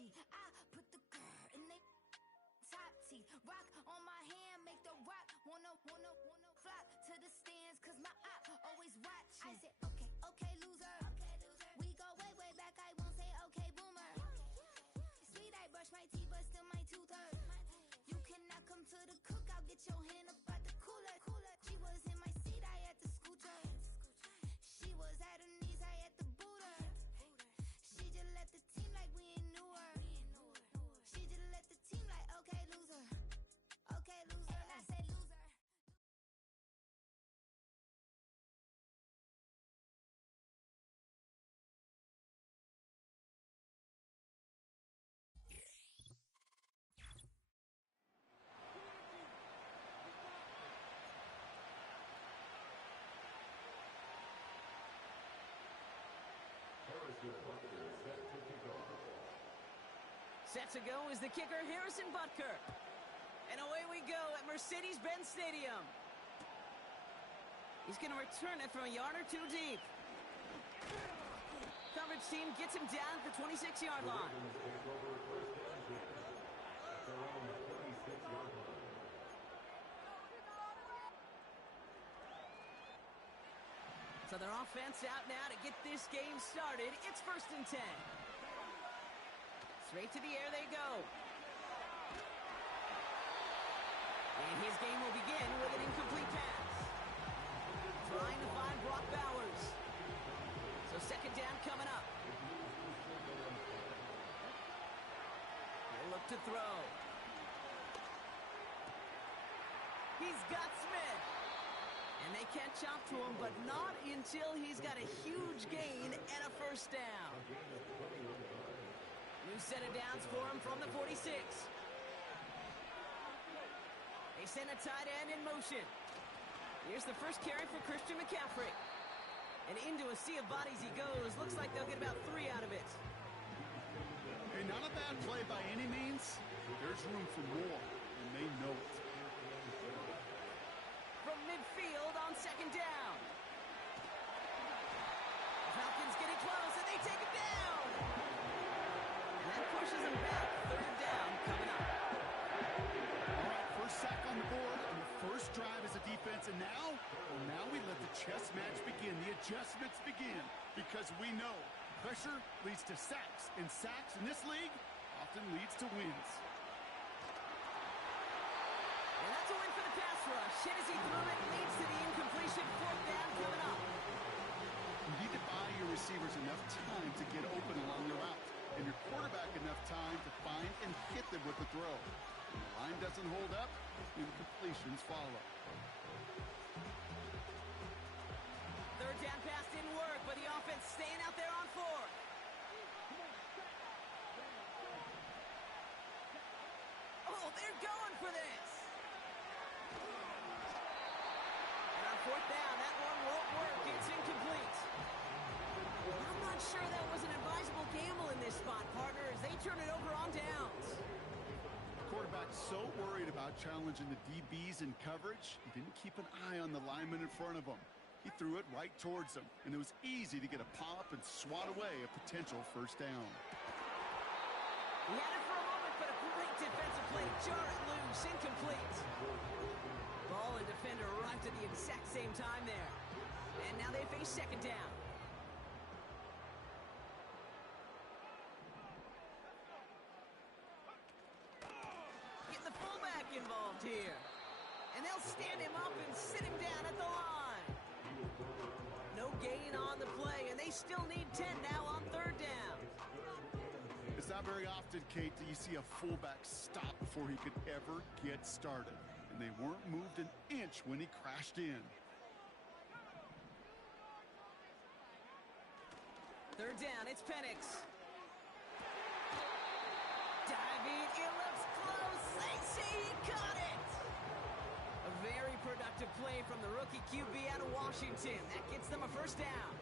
Versace. I put the girl in they top teeth. Rock on my hand, make the rock wanna flock to the stands, cause my eye always watching. I said, okay, loser. We go way back, I won't say okay, boomer. Sweet, I brush my teeth, but still my tooth hurt. You cannot come to the cook, I'll get your hand up out the cooler. She was in my seat, I had to scoot her. She was at her knees, I had to boot her. She just left the team like we ain't knew her. She just left the team like, okay, loser. Okay, loser. And I said loser. Set to go is the kicker, Harrison Butker. And away we go at Mercedes-Benz Stadium. He's going to return it from a yard or two deep. Coverage team gets him down at the 26-yard line. So their offense out now to get this game started. It's 1st and 10. Straight to the air they go. And his game will begin with an incomplete pass. Trying to find Brock Bowers. So 2nd down coming up. He'll look to throw. He's got Smith. And they can't chop to him, but not until he's got a huge gain and a 1st down. New set of downs for him from the 46. They send a tight end in motion. Here's the first carry for Christian McCaffrey. And into a sea of bodies he goes. Looks like they'll get about 3 out of it. Hey, not a bad play by any means. There's room for more, and they know it. From midfield on 2nd down. Falcons getting close, and they take him down. And that pushes him back. 3rd down coming up. All right, first sack on the board, and the first drive as a defense. And now, well, now we let the chess match begin. The adjustments begin, because we know pressure leads to sacks, and sacks in this league often leads to wins. And that's a win for the pass rush. Hit as he threw it, leads to the incompletion. 4th down coming up. You need to buy your receivers enough time to get open along the route, and your quarterback enough time to find and hit them with the throw. When the line doesn't hold up, incompletions follow. 3rd down pass didn't work, but the offense staying out there on 4th. Oh, they're going for this. And on 4th down, that one won't work. It's incomplete. I'm not sure that was an advisable gamble in this spot, partner, as they turn it over on downs. The quarterback's so worried about challenging the DBs in coverage, he didn't keep an eye on the lineman in front of him. He threw it right towards them, and it was easy to get a pop and swat away a potential 1st down. He had it for a moment, but a great defensive play to jar it loose. Incomplete. Ball and defender arrived at the exact same time there. And now they face 2nd down. Get the fullback involved here. And they'll stand him up and sit him down at the line. No gain on the play, and they still need 10 now on 3rd down. It's not very often, Kate, that you see a fullback stop before he could ever get started. And they weren't moved an inch when he crashed in. 3rd down, it's Penix. Diving, it looks close. They say he caught it. A very productive play from the rookie QB out of Washington. That gets them a 1st down.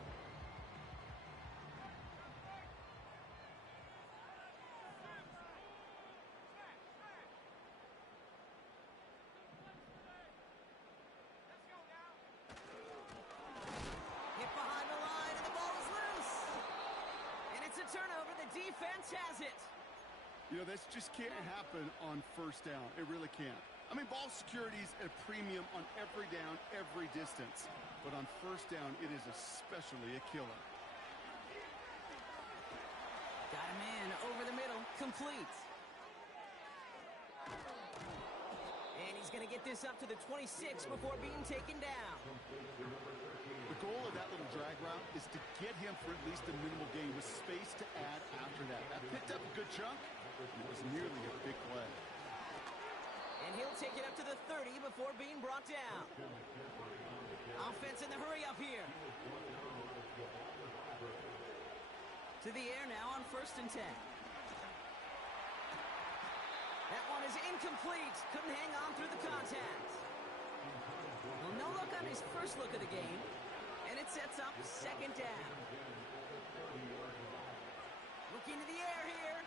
Hit behind the line, and the ball is loose. And it's a turnover. The defense has it. You know, this just can't happen on first down. It really can't. I mean, ball security is a premium on every down, every distance. But on first down, it is especially a killer. Got him in over the middle, complete. And he's going to get this up to the 26 before being taken down. The goal of that little drag route is to get him for at least a minimal gain with space to add after that. That picked up a good chunk. It was nearly a big play. And he'll take it up to the 30 before being brought down. Offense in the hurry up here. To the air now on 1st and 10. That one is incomplete. Couldn't hang on through the contact. Well, no look on his first look of the game. And it sets up 2nd down. Looking to the air here.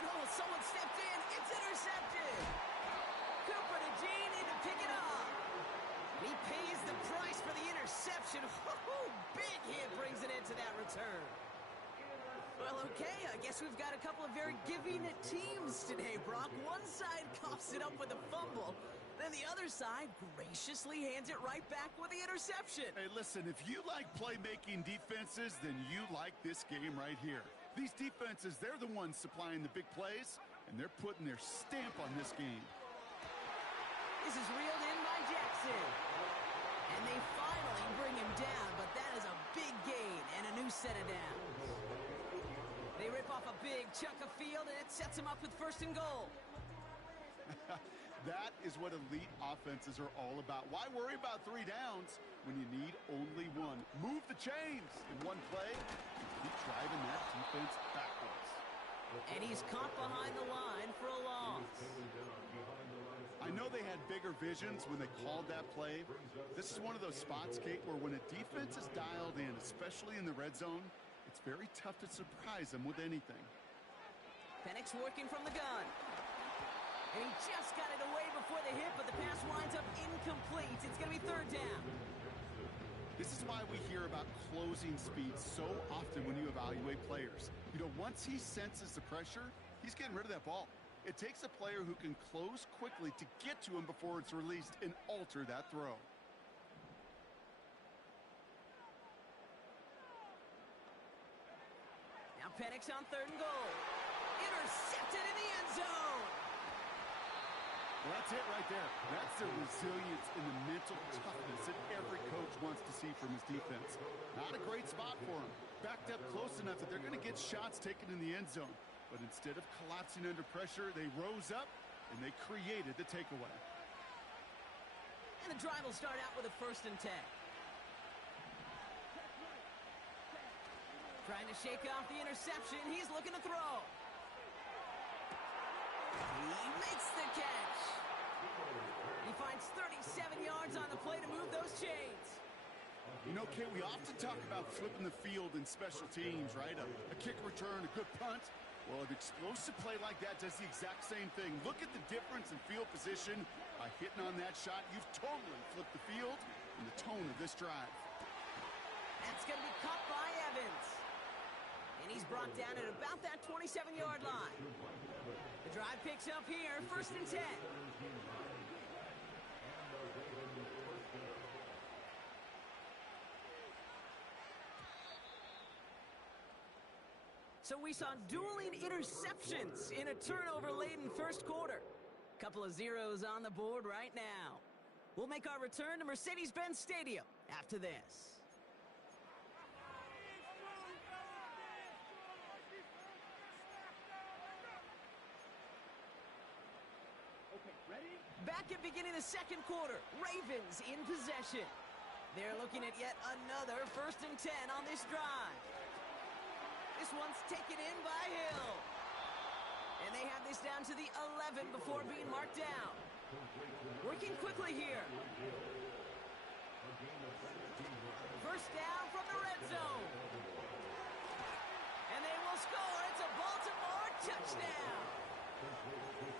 And oh, someone stepped in. It's intercepted. Cooper to Gene in to pick it up. And he pays the price for the interception. Big hit brings it into that return. Well, okay, I guess we've got a couple of very giving teams today, Brock. One side coughs it up with a fumble. Then the other side graciously hands it right back with the interception. Hey, listen, if you like playmaking defenses, then you like this game right here. These defenses, they're the ones supplying the big plays, and they're putting their stamp on this game. This is reeled in by Jackson. And they finally bring him down, but that is a big gain and a new set of downs. They rip off a big chunk of field, and it sets him up with 1st and goal. That is what elite offenses are all about. Why worry about 3 downs when you need only 1? Move the chains in one play. Keep driving that defense backwards. And he's caught behind the line for a loss. I know they had bigger visions when they called that play. This is one of those spots, Kate, where when a defense is dialed in, especially in the red zone, it's very tough to surprise them with anything. Penix working from the gun. And he just got it away before the hit, but the pass winds up incomplete. It's going to be 3rd down. This is why we hear about closing speed so often when you evaluate players. You know, once he senses the pressure, he's getting rid of that ball. It takes a player who can close quickly to get to him before it's released and alter that throw. Now Penix on 3rd and goal. Intercepted in the end zone. Well, that's it right there. That's the resilience and the mental toughness that every coach wants to see from his defense. Not a great spot for him. Backed up close enough that they're going to get shots taken in the end zone. But instead of collapsing under pressure, they rose up and they created the takeaway. And the drive will start out with a 1st and 10. Trying to shake off the interception. He's looking to throw. He makes the catch. He finds 37 yards on the play to move those chains. You know, Kate, we often talk about flipping the field in special teams, right? A kick return, a good punt. Well, an explosive play like that does the exact same thing. Look at the difference in field position. By hitting on that shot, you've totally flipped the field and the tone of this drive. That's going to be caught by Evans. And he's brought down at about that 27-yard line. The drive picks up here, 1st and 10. So we saw dueling interceptions in a turnover-laden 1st quarter. Couple of zeros on the board right now. We'll make our return to Mercedes-Benz Stadium after this. Back at beginning the 2nd quarter, Ravens in possession. They're looking at yet another 1st and 10 on this drive. This one's taken in by Hill. And they have this down to the 11 before being marked down. Working quickly here. 1st down from the red zone. And they will score. It's a Baltimore touchdown.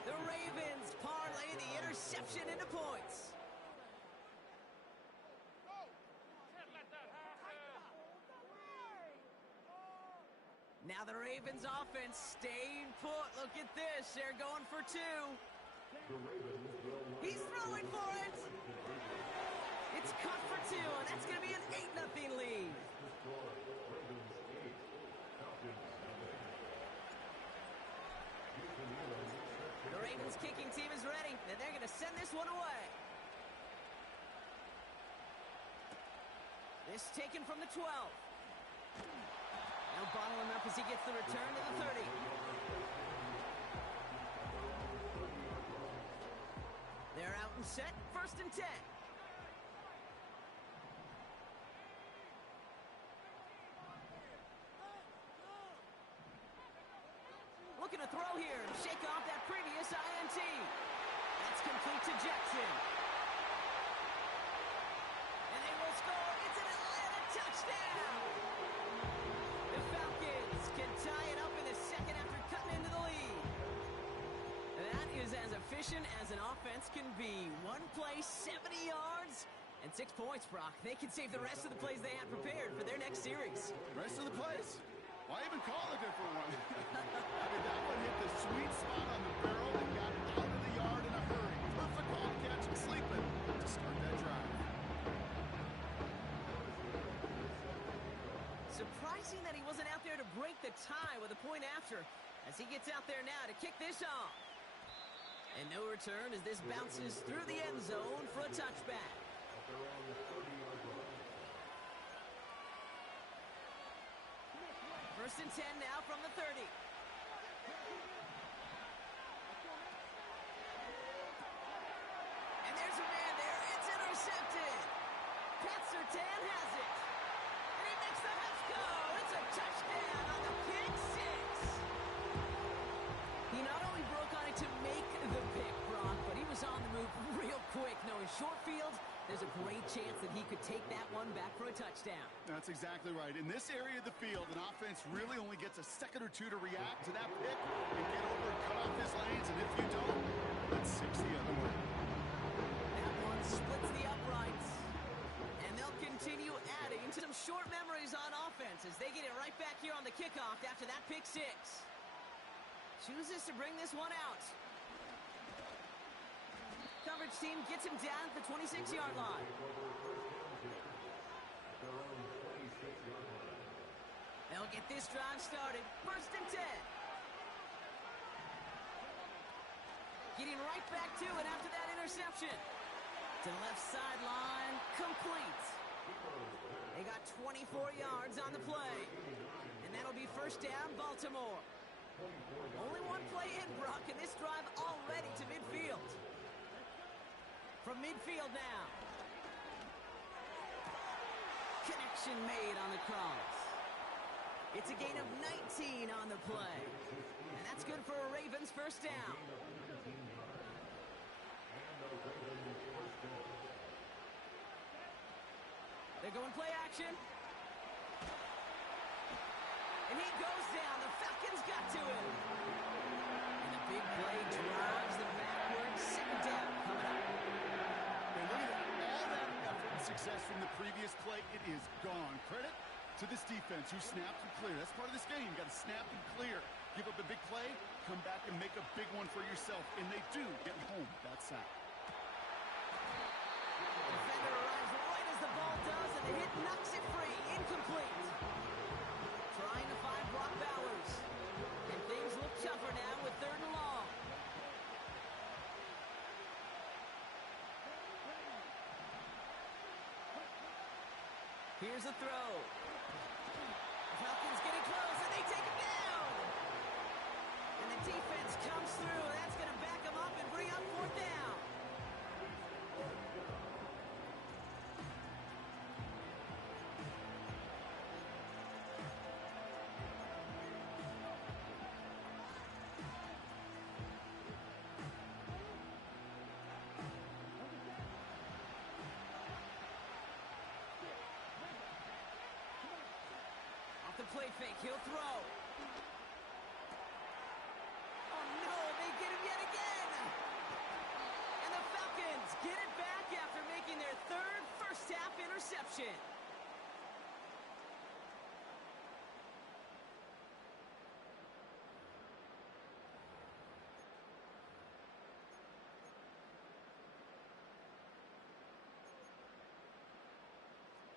The Ravens parlay the interception into points. Now the Ravens offense staying put. Look at this. They're going for two. He's throwing for it. It's caught for two, and that's going to be an 8-0 lead. The Ravens kicking team is ready, and they're going to send this one away. This taken from the 12. Now bottling up as he gets the return to the 30. They're out and set, 1st and 10. Looking to throw here and shake off that previous INT. That's complete to Jackson. And they will score. It's an Atlanta touchdown. The Falcons can tie it up in the second after cutting into the lead. That is as efficient as an offense can be. One play, 70 yards, and 6 points, Brock. They can save the rest of the plays they had prepared for their next series. Rest of the plays? Why even call a different one? I mean, that one hit the sweet spot on the barrel and got out of the yard in a hurry. Perfect ball to catch and sleeping to start that drive. Surprising that he wasn't out there to break the tie with a point after, as he gets out there now to kick this off. And no return as this bounces through the end zone for a touchback. First and 10 now from the 30. And there's a man there. It's intercepted. Pat Surtain has it. And he makes the Huffs go. It's a touchdown on the pick six. He not only broke on it to make the pick, Brock, but he was on the move real quick. Knowing short field, there's a great chance that he could take that one back for a touchdown. That's exactly right. In this area of the field, an offense really only gets a second or two to react to that pick and get over and cut off his lanes. And if you don't, it's 6 the other way. That one splits the uprights. And they'll continue adding to some short memories on offense as they get it right back here on the kickoff after that pick six. Chooses to bring this one out. Coverage team gets him down at the 26-yard line. They'll get this drive started. First and 10. Getting right back to it after that interception. To the left sideline, complete. They got 24 yards on the play. And that'll be first down, Baltimore. Only one play in, Brock, and this drive already to midfield. From midfield now. Connection made on the cross. It's a gain of 19 on the play. And that's good for a Ravens first down. They're going play action. And he goes down. The Falcons got to him. And the big play drives them backwards. Second down coming up. And look at all that effort and success from the previous play. It is gone. Credit to this defense who snapped and cleared. That's part of this game. You got to snap and clear. Give up a big play, come back and make a big one for yourself. And they do get home that sack. Defender arrives right as the ball does, and the hit knocks it free. Incomplete. Trying to find Brock Bowers. And things look tougher now with third and long. Here's a throw. Falcons getting close, and they take it down. And the defense comes through. That's going to back them up and bring up fourth down. The play fake, he'll throw. Oh no, they get him yet again. And the Falcons get it back after making their third first half interception.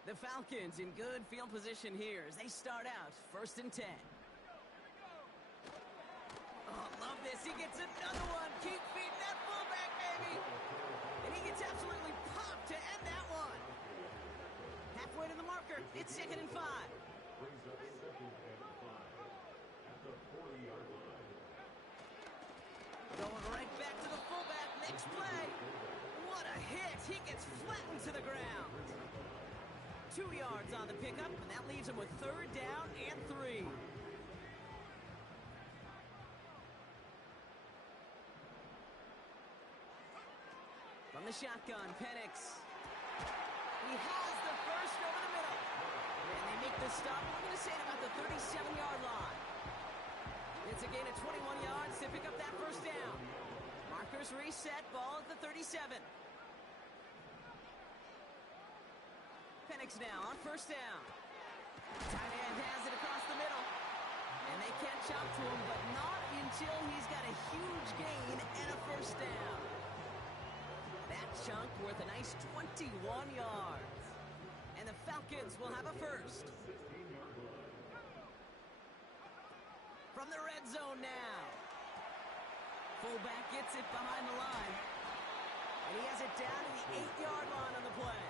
The Falcons in good field position here as they start out 1st and 10. Oh, love this. He gets another one. Keep feeding that fullback, baby. And he gets absolutely popped to end that one. Halfway to the marker. It's 2nd and 5. Going right back to the fullback. Next play. What a hit. He gets flattened to the ground. 2 yards on the pickup, and that leaves him with 3rd down and 3. From the shotgun, Penix. He has the first over the middle. And they make the stop. We're going to say at about the 37-yard line. It's a gain of 21 yards to pick up that 1st down. Markers reset, ball at the 37. Penix now on 1st down. Tight end has it across the middle. And they catch up to him, but not until he's got a huge gain and a 1st down. That chunk worth a nice 21 yards. And the Falcons will have a 1st. From the red zone now. Fullback gets it behind the line. And he has it down to the 8-yard line on the play.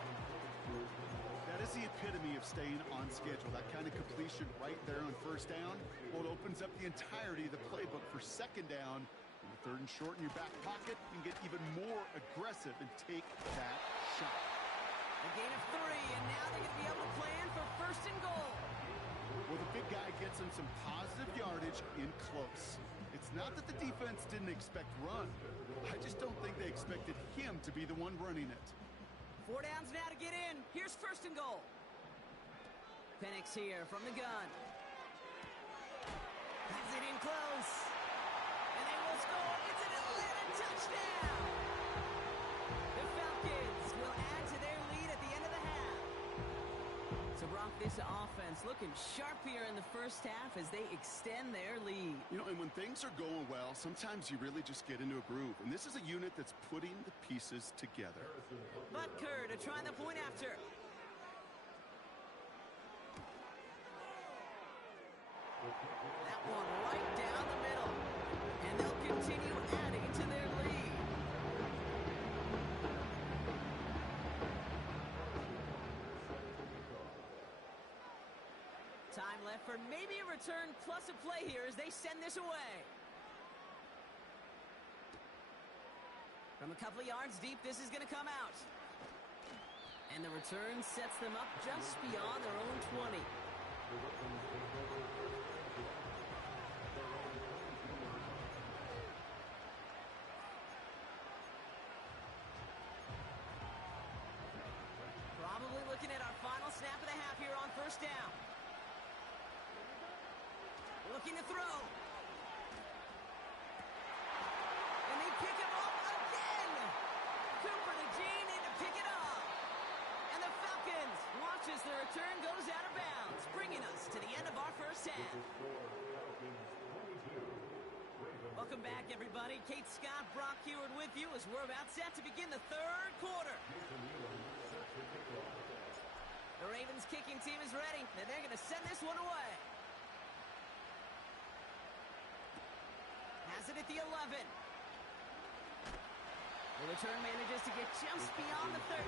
That is the epitome of staying on schedule. That kind of completion right there on 1st down. Well, it opens up the entirety of the playbook for 2nd down. And 3rd and short in your back pocket, you can get even more aggressive and take that shot. A gain of 3, and now they're going to be able to plan for 1st and goal. Well, the big guy gets him some positive yardage in close. It's not that the defense didn't expect run. I just don't think they expected him to be the one running it. 4 downs now to get in. Here's 1st and goal. Penix here from the gun. Has it in close. And they will score. It's an Atlanta touchdown. The Falcons will add to their lead at the end of the half. So, Brock, this offense looking sharp here in the 1st half as they extend their lead. You know, and when things are going well, sometimes you really just get into a groove. And this is a unit that's putting the pieces together. Butker to try the point after. That one right down the middle. And they'll continue adding to their lead. Time left for maybe a return plus a play here as they send this away. From a couple of yards deep, this is going to come out. And the return sets them up just beyond their own 20. Probably looking at our final snap of the half here on 1st down. Looking to throw. And they pick him up again. Cooper to Gene in to pick it up. And the Falcons watch as the return goes out of bounds, bringing us to the end of our 1st half. Welcome back, everybody. Kate Scott, Brock Huard with you as we're about set to begin the 3rd quarter. The Ravens kicking team is ready, and they're going to send this one away. Has it at the 11. The return manages to get just beyond the 30.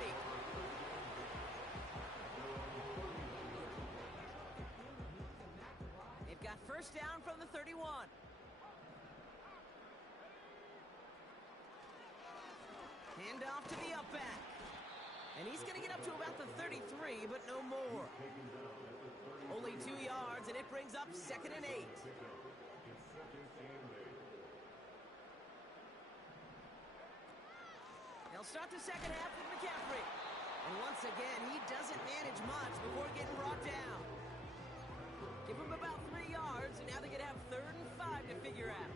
They've got 1st down from the 31. Hand off to the up back. And he's going to get up to about the 33, but no more. Only 2 yards, and it brings up 2nd and 8. They'll start the 2nd half with McCaffrey. And once again, he doesn't manage much before getting brought down. Give him about 3 yards, and now they're going to have 3rd and 5 to figure out.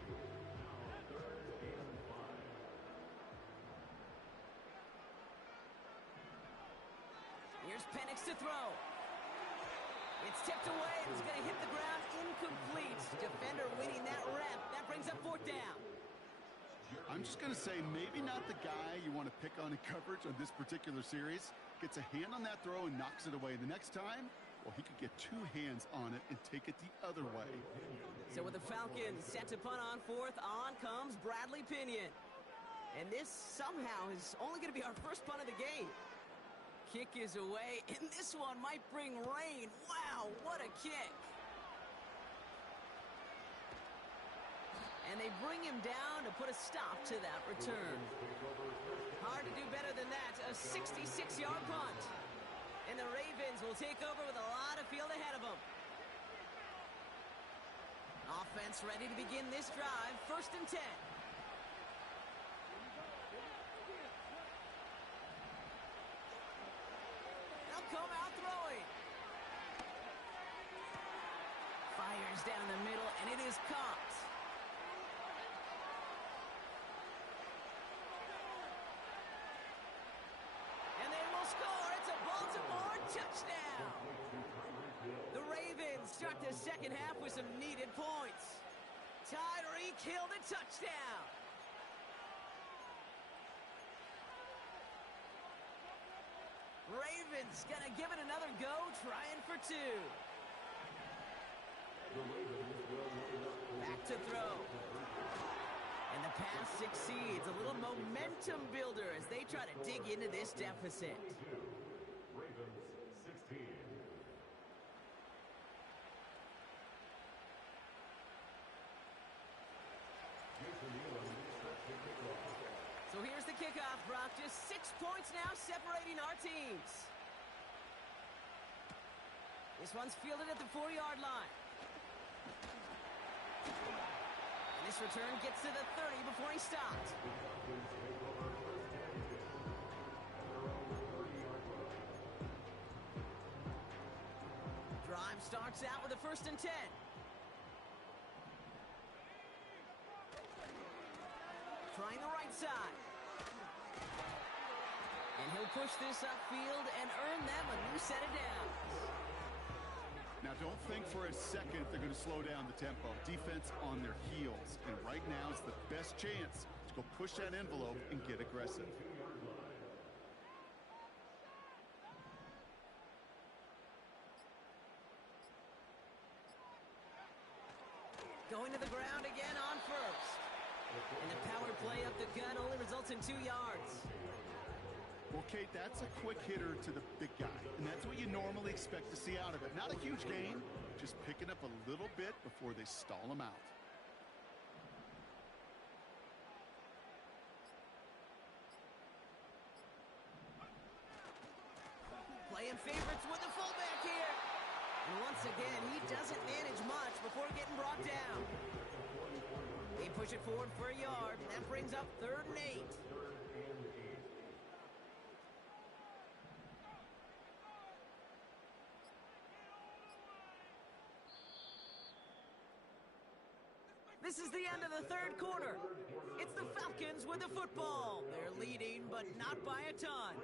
Here's Penix to throw. It's tipped away, and it's going to hit the ground incomplete. Defender winning that rep. That brings up 4th down. I'm just going to say maybe not the guy you want to pick on in coverage on this particular series. Gets a hand on that throw and knocks it away. The next time, well, he could get two hands on it and take it the other way. So with the Falcons set to punt on fourth, on comes Bradley Pinion. And this somehow is only going to be our first punt of the game. Kick is away, and this one might bring rain. Wow, what a kick. And they bring him down to put a stop to that return. Hard to do better than that, a 66-yard punt. And the Ravens will take over with a lot of field ahead of them. Offense ready to begin this drive, 1st and 10. They'll come out throwing. Fires down the middle, and it is caught. Touchdown! The Ravens start the second half with some needed points. Tyreek Hill the touchdown. Ravens gonna give it another go, trying for two. Back to throw. And the pass succeeds. A little momentum builder as they try to dig into this deficit. So here's the kickoff, Brock. Just 6 points now separating our teams. This one's fielded at the 4-yard line. And this return gets to the 30 before he stopped. Drive starts out with a 1st and 10. Trying the right side. And he'll push this upfield and earn them a new set of downs. Now, don't think for a second they're going to slow down the tempo. Defense on their heels. And right now is the best chance to go push that envelope and get aggressive. Going to the ground again on 1st. And the power play up the gut only results in 2 yards. Well, Kate, that's a quick hitter to the big guy, and that's what you normally expect to see out of it. Not a huge gain, just picking up a little bit before they stall him out. Playing favorites with the fullback here. And once again, he doesn't manage much before getting brought down. They push it forward for a yard. That brings up 3rd and 8. This is the end of the 3rd quarter. It's the Falcons with the football. They're leading, but not by a ton.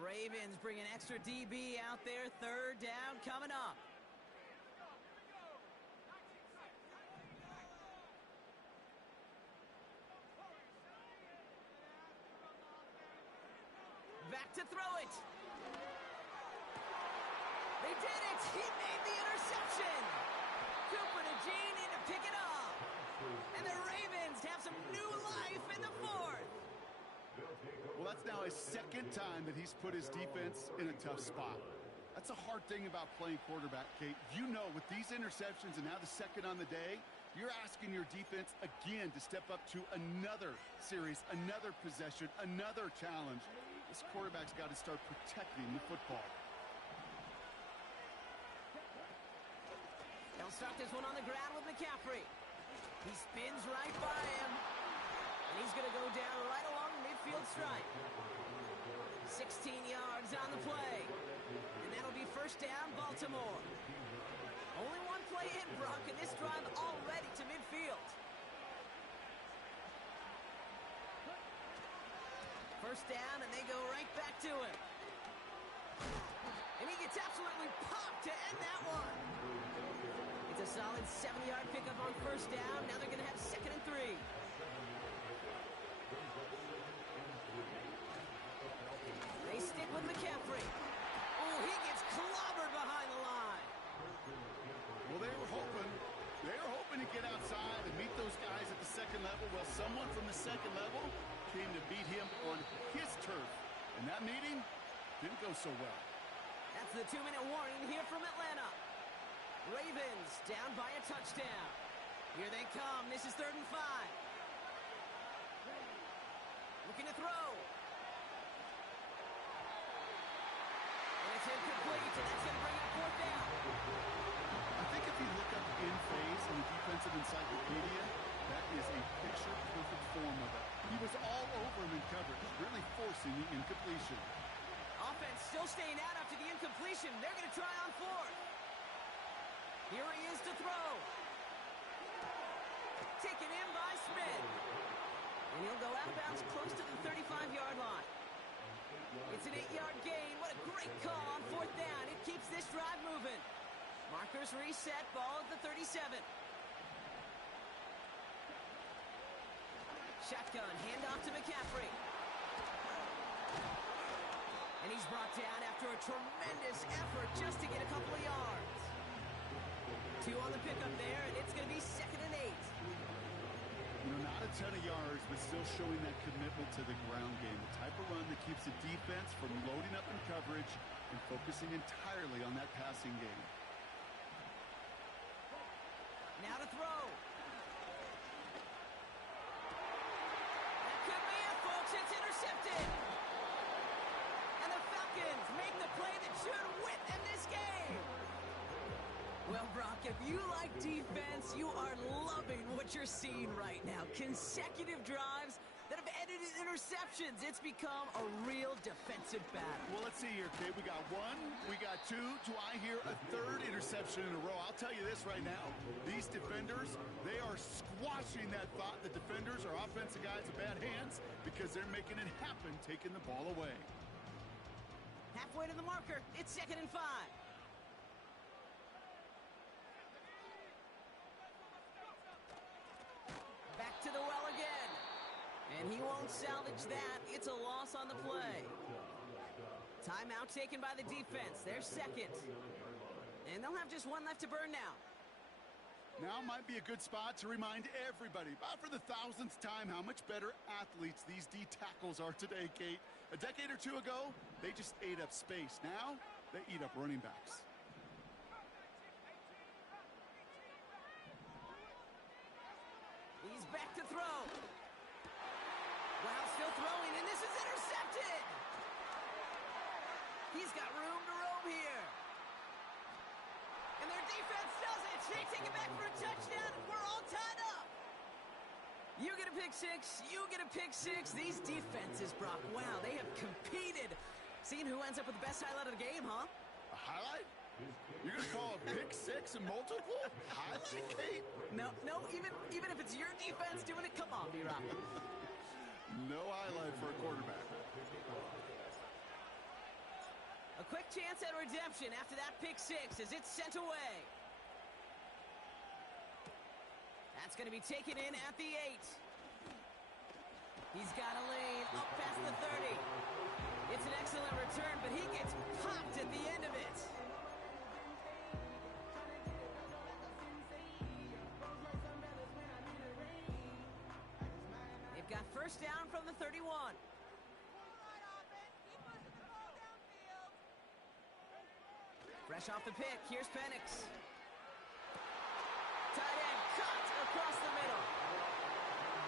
Ravens bring an extra DB out there. 3rd down coming up. Back to throw it. They did it. He made the interception. Cooper to Jean in to pick it up. And the Ravens have some new life in the 4th. Well, that's now his 2nd time that he's put his defense in a tough spot. That's a hard thing about playing quarterback, Kate. You know, with these interceptions and now the 2nd on the day, you're asking your defense again to step up to another series, another possession, another challenge. This quarterback's got to start protecting the football. They'll start this one on the ground with McCaffrey. He spins right by him. And he's going to go down right along the midfield stripe. 16 yards on the play. And that'll be 1st down, Baltimore. Only one play in, Brock, and this drive already to midfield. First down, and they go right back to him. And he gets absolutely popped to end that one. It's a solid 7-yard pickup on first down. Now they're going to have 2nd and 3. They stick with McCaffrey. Oh, he gets clobbered behind the line. Well, they were hoping to get outside and meet those guys at the second level. Well, someone from the second level came to beat him on his turf. And that meeting didn't go so well. That's the 2-minute warning here from Atlanta. Ravens down by a touchdown. Here they come. This is 3rd and 5. Looking to throw. And it's incomplete, and that's going to bring up 4th down. I think if you look up in phase in the defensive encyclopedia, that is a picture-perfect form of it. He was all over him in coverage, really forcing the incompletion. Offense still staying out after the incompletion. They're going to try on 4th. Here he is to throw. Taken in by Smith. And he'll go out of bounds close to the 35-yard line. It's an 8-yard gain. What a great call on 4th down. It keeps this drive moving. Markers reset. Ball at the 37. Shotgun. Handoff to McCaffrey. And he's brought down after a tremendous effort just to get a couple of yards. 2 on the pickup there, and it's going to be 2nd and 8. You know, not a ton of yards, but still showing that commitment to the ground game. The type of run that keeps the defense from loading up in coverage and focusing entirely on that passing game. Now to throw. That could be it, folks. It's intercepted. And the Falcons make the play that should win them this game. Well, Brock, if you like defense, you are loving what you're seeing right now. Consecutive drives that have ended in interceptions. It's become a real defensive battle. Well, let's see here, Kate. We got 1, we got 2. Do I hear a 3rd interception in a row? I'll tell you this right now. These defenders, they are squashing that thought that defenders are offensive guys in bad hands because they're making it happen, taking the ball away. Halfway to the marker. It's 2nd and 5. Back to the well again. And he won't salvage that. It's a loss on the play. Timeout taken by the defense. They're 2nd. And they'll have just 1 left to burn now. Now might be a good spot to remind everybody, about for the 1000th time, how much better athletes these D tackles are today, Kate. A decade or 2 ago, they just ate up space. Now, they eat up running backs. He's back to throw. Wow, still throwing, and this is intercepted. He's got room to roam here. And their defense does it. They take it back for a touchdown, and we're all tied up. You get a pick 6. You get a pick 6. These defenses, Brock, wow, they have competed. Seeing who ends up with the best highlight of the game, huh? A highlight? You're going to call a pick 6 and multiple? Highlight, Kate? No, even if it's your defense doing it, come on, B-Rock. No highlight for a quarterback. A quick chance at redemption after that pick 6 as it's sent away. That's going to be taken in at the 8. He's got a lane up past the 30. It's an excellent return, but he gets popped at the end of it. They've got first down from the 31. Fresh off the pick, here's Penix. Tight end cut across the middle.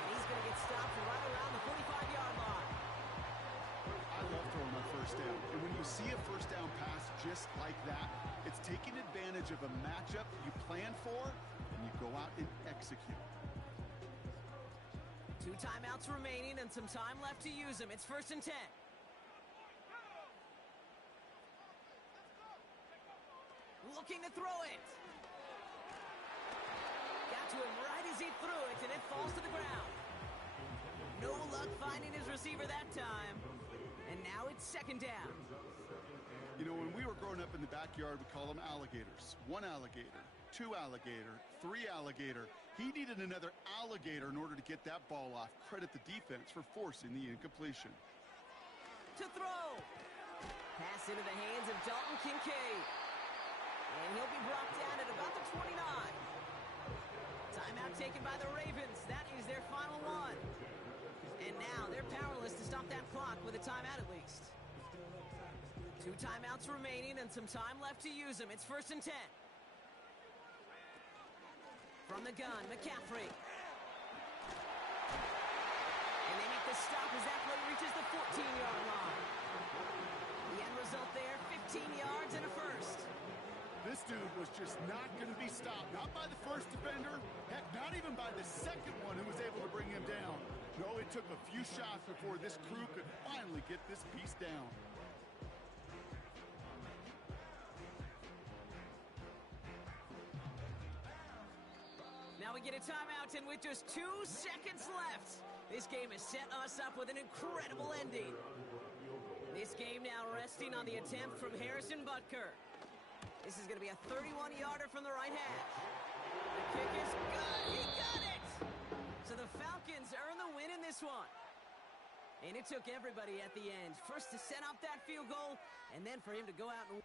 And he's going to get stopped right around the 45-yard line. I love throwing on first down. And when you see a first down pass just like that, it's taking advantage of a matchup you plan for, and you go out and execute. 2 timeouts remaining and some time left to use them. It's 1st and 10. Looking to throw it. Got to him right as he threw it, and it falls to the ground. No luck finding his receiver that time. And now it's second down. You know, when we were growing up in the backyard, we call them alligators. One alligator, two alligator, three alligator. He needed another alligator in order to get that ball off. Credit the defense for forcing the incompletion. To throw. Pass into the hands of Dalton Kincaid. And he'll be brought down at about the 29. Timeout taken by the Ravens. That is their final one. And now they're powerless to stop that clock with a timeout at least. 2 timeouts remaining and some time left to use them. It's 1st and 10. From the gun, McCaffrey. And they make the stop as that play reaches the 14-yard line. The end result there, 15 yards and a first. This dude was just not going to be stopped. Not by the first defender. Heck, not even by the second one who was able to bring him down. No, it took a few shots before this crew could finally get this piece down. Now we get a timeout, and with just 2 seconds left, this game has set us up with an incredible ending. This game now resting on the attempt from Harrison Butker. This is going to be a 31-yarder from the right hash. The kick is good. He got it! So the Falcons earn the win in this one. And it took everybody at the end. First to set up that field goal, and then for him to go out and...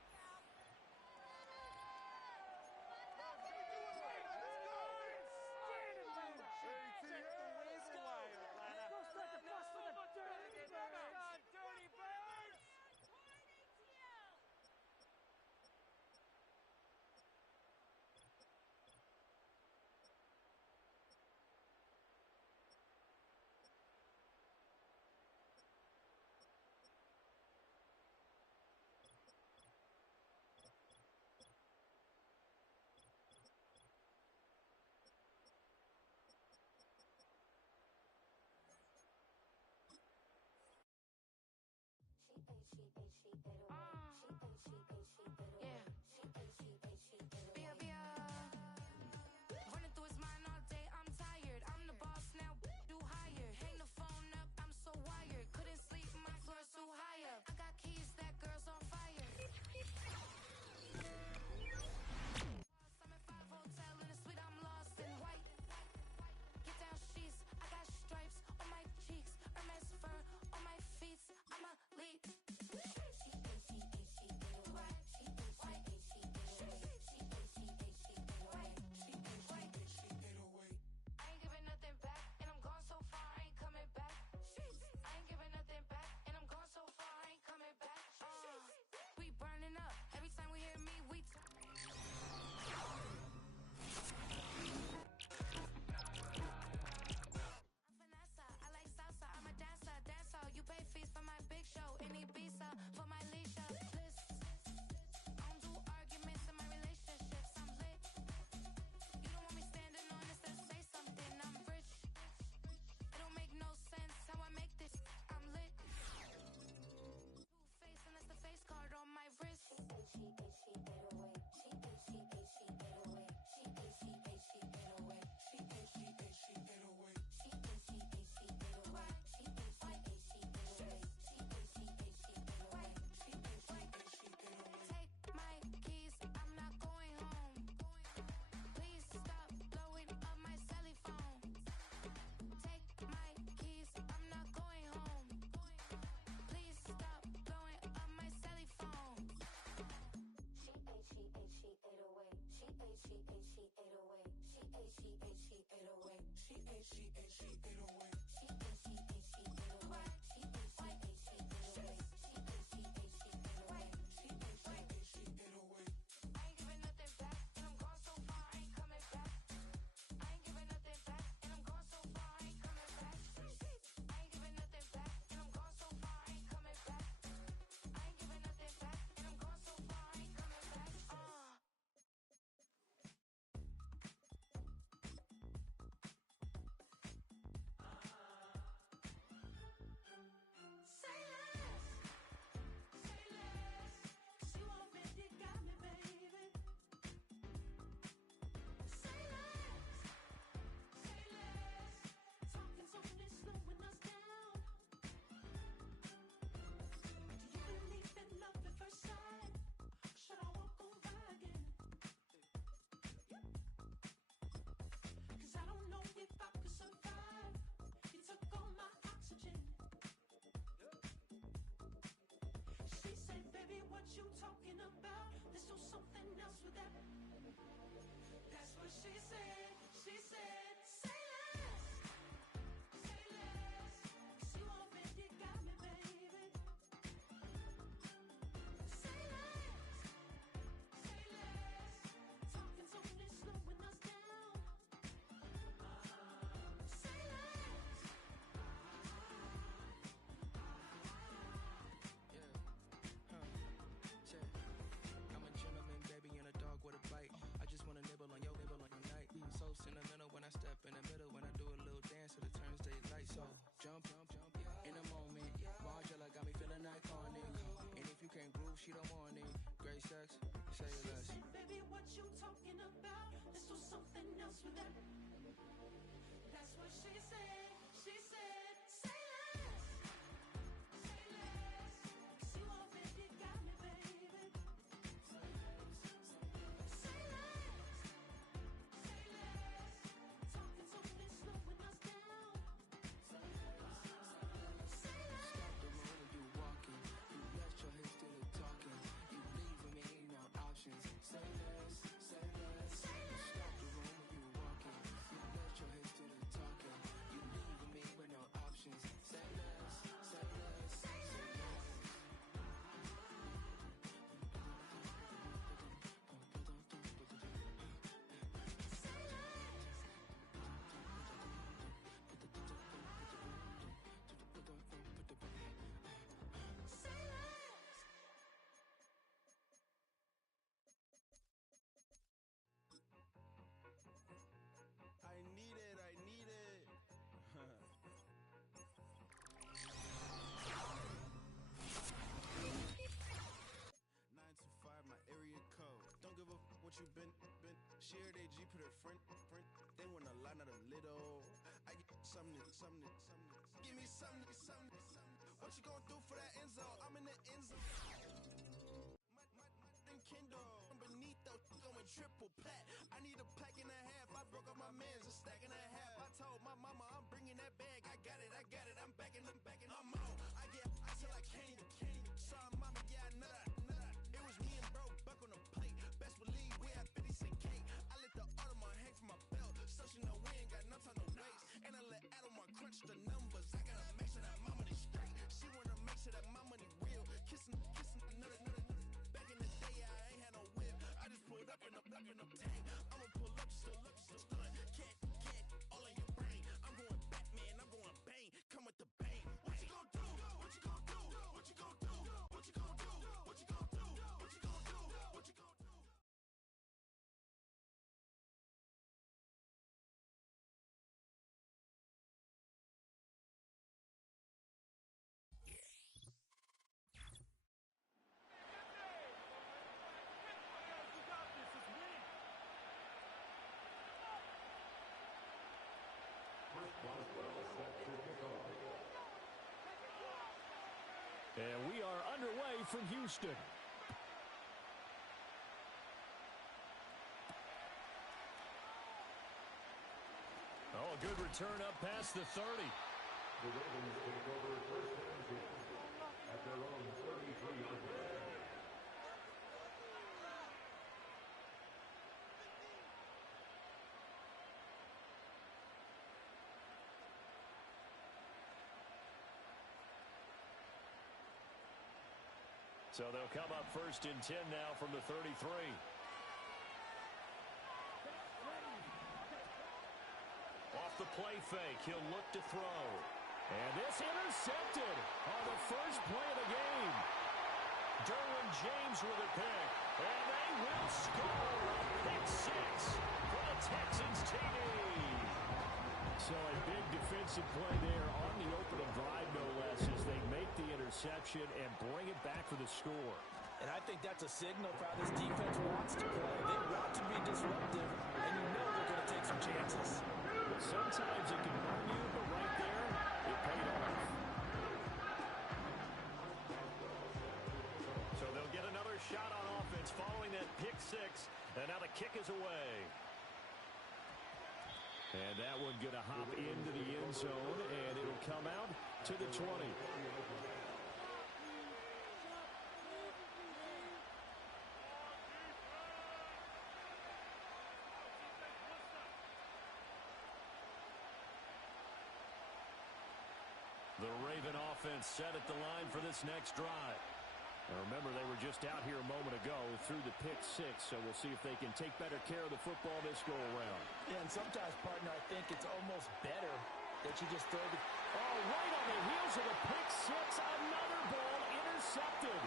talking about. Let's do something else with that. That's what she said. She said, say less. Say less. 'Cause you already got me, baby. Say less. Say less. Talking's only slowing us down. Say less. I'm a gentleman, baby, and a dog with a bite. I just wanna nibble on your night. So sentimental when I step in the middle. When I do a little dance, it turns daylight. So jump in a moment. Margella got me feeling iconic. And if you can't groove, she don't want it. Great sex, say less. She said, baby, what you talking about? Let's do something else with that. That's what she said. She said, say less. Say less. 'Cause you already got me, baby. Say less. Say less. Talking's only slowing us down. Say less. Say less. Stop the road when you walking. You let your hips do the talking. You leaving me no options. Say less, say less. Say less. Stop the road when you walking. You let your hips do the talking. You leaving me with no options. Say less, say less, say less. Say less. I need it, I need it. 925, my area code. Don't give a what you been. Shared AG, put a friend. They want a lot, not a little. I get something. Give me something. What you gonna do for that end zone? I'm in the end zone. My Kindle. I'm beneath though, going triple plat. I need a pack and a half. I broke up my man's a stack and a half. I told my mama I'm bringing that bag. I got it. I'm backing. I'm out. I get till I candy. Saw mama, yeah, I nut. It was me and bro, buck on the plate. Best believe we had 50 cent cake. I let the Audemars hang from my belt, so she know we ain't got no time to waste. And I let Audemars crunch the numbers. I gotta make sure that my money straight. She wanna make sure that my money real. Kissing another. Back in the day, I ain't had no whip. I just pulled up in the tank. I'ma pull up just to stun. Can't all in your brain. I'm going Batman. I'm going bang. Come with the bang. What you gonna do? What you gonna do? What you gonna do? What you gonna do? What you gonna do? What you gonna do? What you gonna do? And we are underway from Houston. Oh, a good return up past the 30. The Ravens take over first and 10 at their own 33-yard line. So they'll come up first and 10 now from the 33. Off the play fake, he'll look to throw. And this intercepted on the first play of the game. Derwin James with a pick. And they will score. Pick six for the Texans TD. So a big defensive play there on the opening drive, no less, as they make the interception and bring it back for the score. And I think that's a signal for how this defense wants to play. They want to be disruptive, and you know they're going to take some chances. Sometimes it can burn you, but right there, it paid off. So they'll get another shot on offense following that pick six, and now the kick is away. And that one going to hop into the end zone, and it'll come out to the 20. The Raven offense set at the line for this next drive. And remember, they were just out here a moment ago through the pick six, so we'll see if they can take better care of the football this go-around. Yeah, and sometimes, partner, I think it's almost better that you just throw the... Oh, right on the heels of the pick six, another ball intercepted.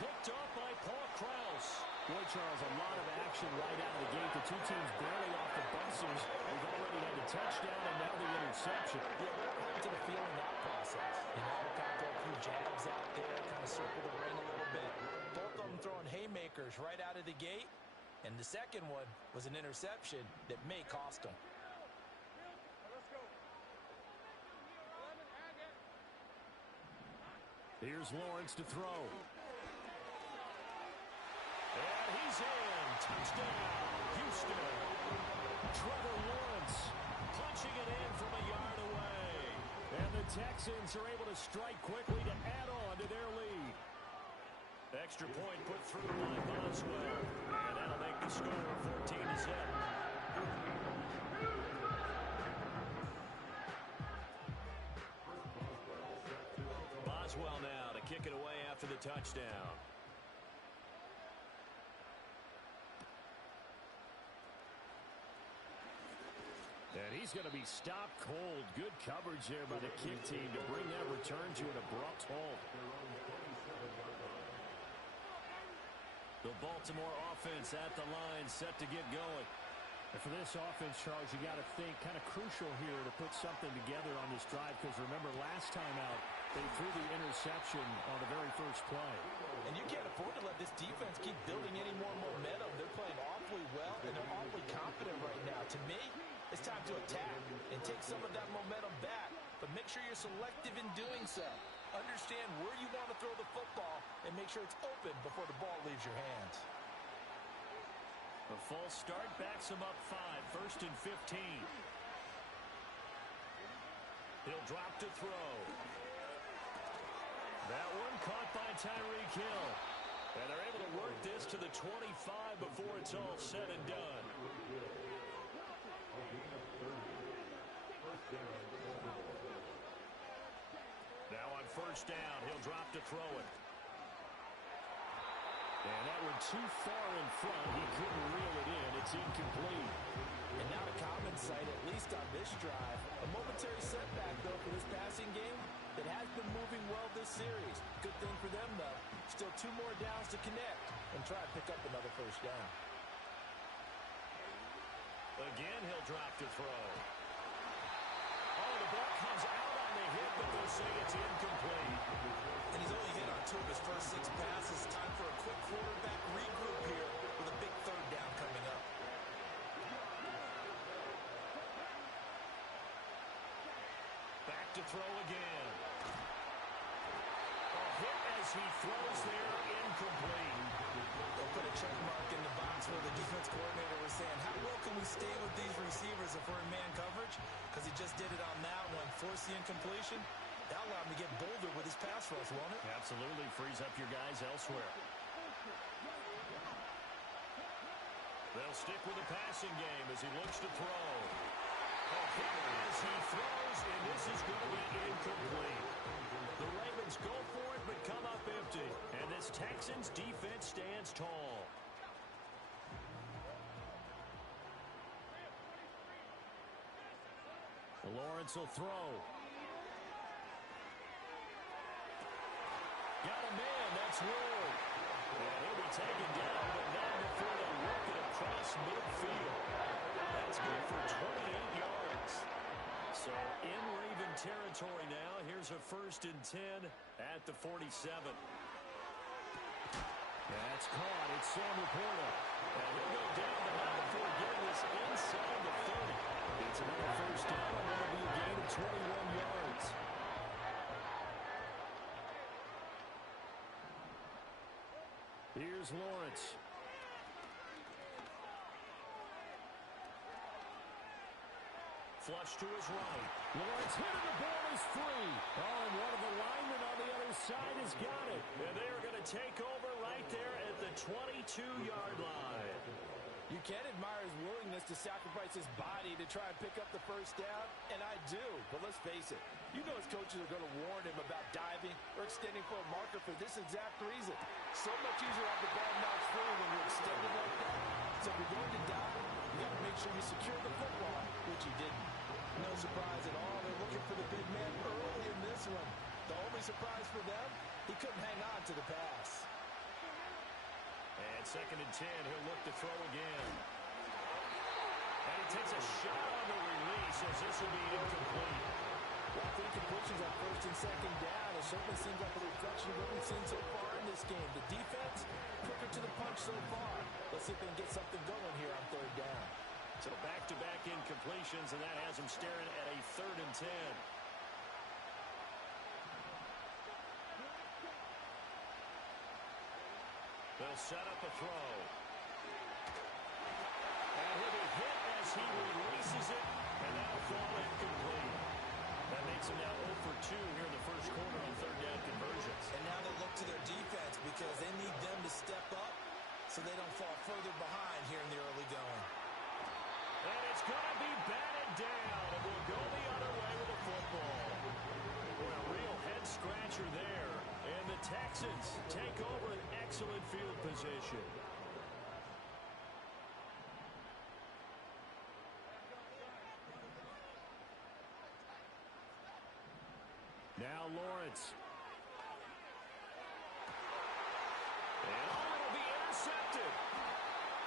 Picked off by Paul Krause. Boy, Charles, a lot of action right out of the gate. The two teams barely off the buses. We've already had the touchdown and now the interception. Yeah, what happened to the feeling that process? You know, kind of throw a few jabs out there, kind of circle the ring a little bit. Both of them throwing haymakers right out of the gate. And the second one was an interception that may cost them. Here's Lawrence to throw. And he's in. Touchdown, Houston. Trevor Lawrence punching it in from a yard away. And the Texans are able to strike quickly to add on to their lead. Extra point put through by Boswell. And that'll make the score 14-7. Boswell now to kick it away after the touchdown. And he's going to be stopped cold. Good coverage there by the kick team to bring that return to an abrupt halt. The Baltimore offense at the line, set to get going. And for this offense, Charles, you got to think kind of crucial here to put something together on this drive, because remember last time out, they threw the interception on the very first play. And you can't afford to let this defense keep building any more momentum. They're playing awfully well, and they're awfully confident right now. To me, it's time to attack and take some of that momentum back, but make sure you're selective in doing so. Understand where you want to throw the football and make sure it's open before the ball leaves your hands. A false start backs him up 5, 1st and 15. He'll drop to throw. That one caught by Tyreek Hill. And they're able to work this to the 25 before it's all said and done. Now on first down, he'll drop to throw it. And that one too far in front. He couldn't reel it in. It's incomplete. And now a common sight, at least on this drive. A momentary setback, though, for this passing game that has been moving well this series. Good thing for them, though. Still 2 more downs to connect and try to pick up another first down. Again, he'll drop to throw. Oh, the ball comes out on the hit, but they'll say it's incomplete. And he's only hit on 2 of his first 6 passes. Time for a quick quarterback regroup here with a big third down coming up. Back to throw again. A hit as he throws there, incomplete. They'll put a check mark in the box where the defense coordinator was saying, how well can we stay with these receivers if we're in man coverage? Because he just did it on that one, force the incompletion. That'll allow him to get bolder with his pass rush, won't it? Absolutely. Frees up your guys elsewhere. They'll stick with the passing game as he looks to throw. A hit as he throws, and this is going to be incomplete. The Ravens go for it, but come up empty. And this Texans defense stands tall. Lawrence will throw. Got a man, that's Ward. And he'll be taken down, but not before they work it across midfield. That's good for 28 yards. So in Raven territory now, here's a 1st and 10 at the 47. That's caught. It's Sam Laporta. And he'll go down, but not before getting this inside the 30. It's another first down, and that'll be a gain of 21 yards. Here's Lawrence. Flush to his right. Lawrence hit and the ball is free. Oh, and one of the linemen on the other side has got it. And they are going to take over right there at the 22-yard line. You can admire his willingness to sacrifice his body to try and pick up the first down, and I do. But let's face it, you know his coaches are going to warn him about diving or extending for a marker for this exact reason. So much easier to have the ball knocked free when you're extended like that. So if you're going to dive, you got to make sure you secure the football, which he didn't. No surprise at all. They're looking for the big man early in this one. The only surprise for them, he couldn't hang on to the pass. And 2nd and 10, he'll look to throw again. And he takes a shot on the release as this will be incomplete. Well, for incompletions on 1st and 2nd down, it certainly seems like a reflection of what we've seen so far in this game. The defense, quicker to the punch so far. Let's see if they can get something going here on 3rd down. So back-to-back incompletions, and that has him staring at a 3rd and 10. They'll set up a throw. And he'll be hit as he releases it, and that'll fall incomplete. That makes him now 0 for 2 here in the first quarter on 3rd down conversions. And now they'll look to their defense because they need them to step up so they don't fall further behind here in the early going. And it's going to be batted down, and we'll go the other way with the football. Boy, a real head-scratcher there. And the Texans take over an excellent field position. Now Lawrence. And it'll be intercepted.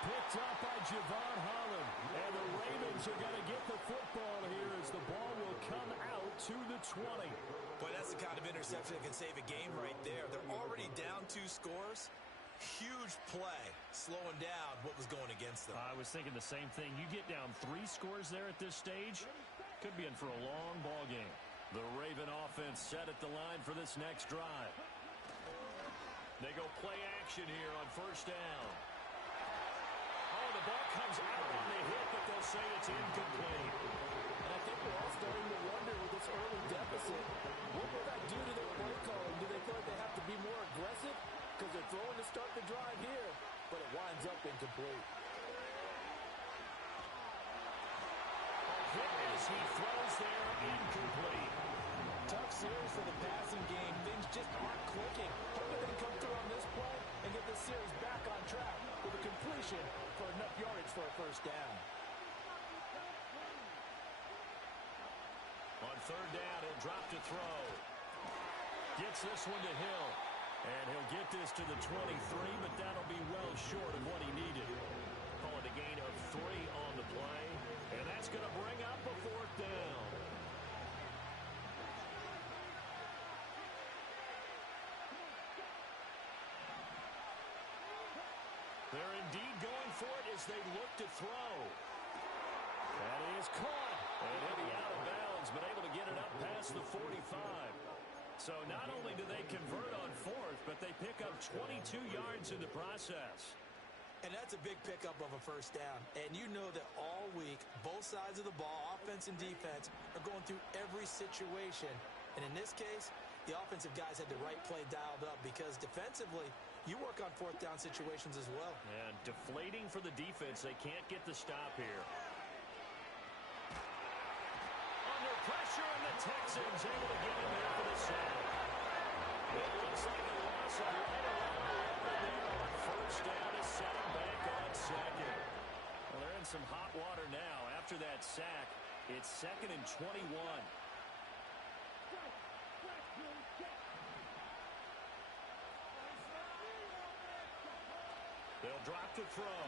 Picked up by Javon Holland. And the Ravens are going to get the football here as the ball will come out to the 20. Boy, that's the kind of interception that can save a game right there. They're already down 2 scores. Huge play, slowing down what was going against them. I was thinking the same thing. You get down 3 scores there at this stage, could be in for a long ball game. The Raven offense set at the line for this next drive. They go play action here on 1st down. Oh, the ball comes out on the hit, but they'll say it's incomplete. And I think we're all starting to wonder with this early deficit, what will that do to their play calling? Do they feel like they have to be more aggressive? Because they're throwing to start the drive here, but it winds up incomplete. Hit as he throws there, incomplete. Tough series for the passing game. Things just aren't clicking. Hoping they can come through on this play and get this series back on track with a completion for enough yardage for a 1st down. On 3rd down, he'll drop to throw. Gets this one to Hill. And he'll get this to the 23, but that'll be well short of what he needed. Call it a gain of 3 on the play. And that's going to bring up a 4th down. They're indeed going for it as they look to throw. That is caught. And he'll be out of bounds, but able to get it up past the 45. So not only do they convert on 4th, but they pick up 22 yards in the process. And that's a big pickup of a 1st down. And you know that all week, both sides of the ball, offense and defense, are going through every situation. And in this case, the offensive guys had the right play dialed up because defensively, you work on 4th down situations as well. And deflating for the defense. They can't get the stop here. Under pressure, and the Texans able to get him there for the sack. It looks like a loss of right around 11 there on 1st down to set him back on 2nd. Well, they're in some hot water now. After that sack, it's 2nd and 21. They'll drop to throw.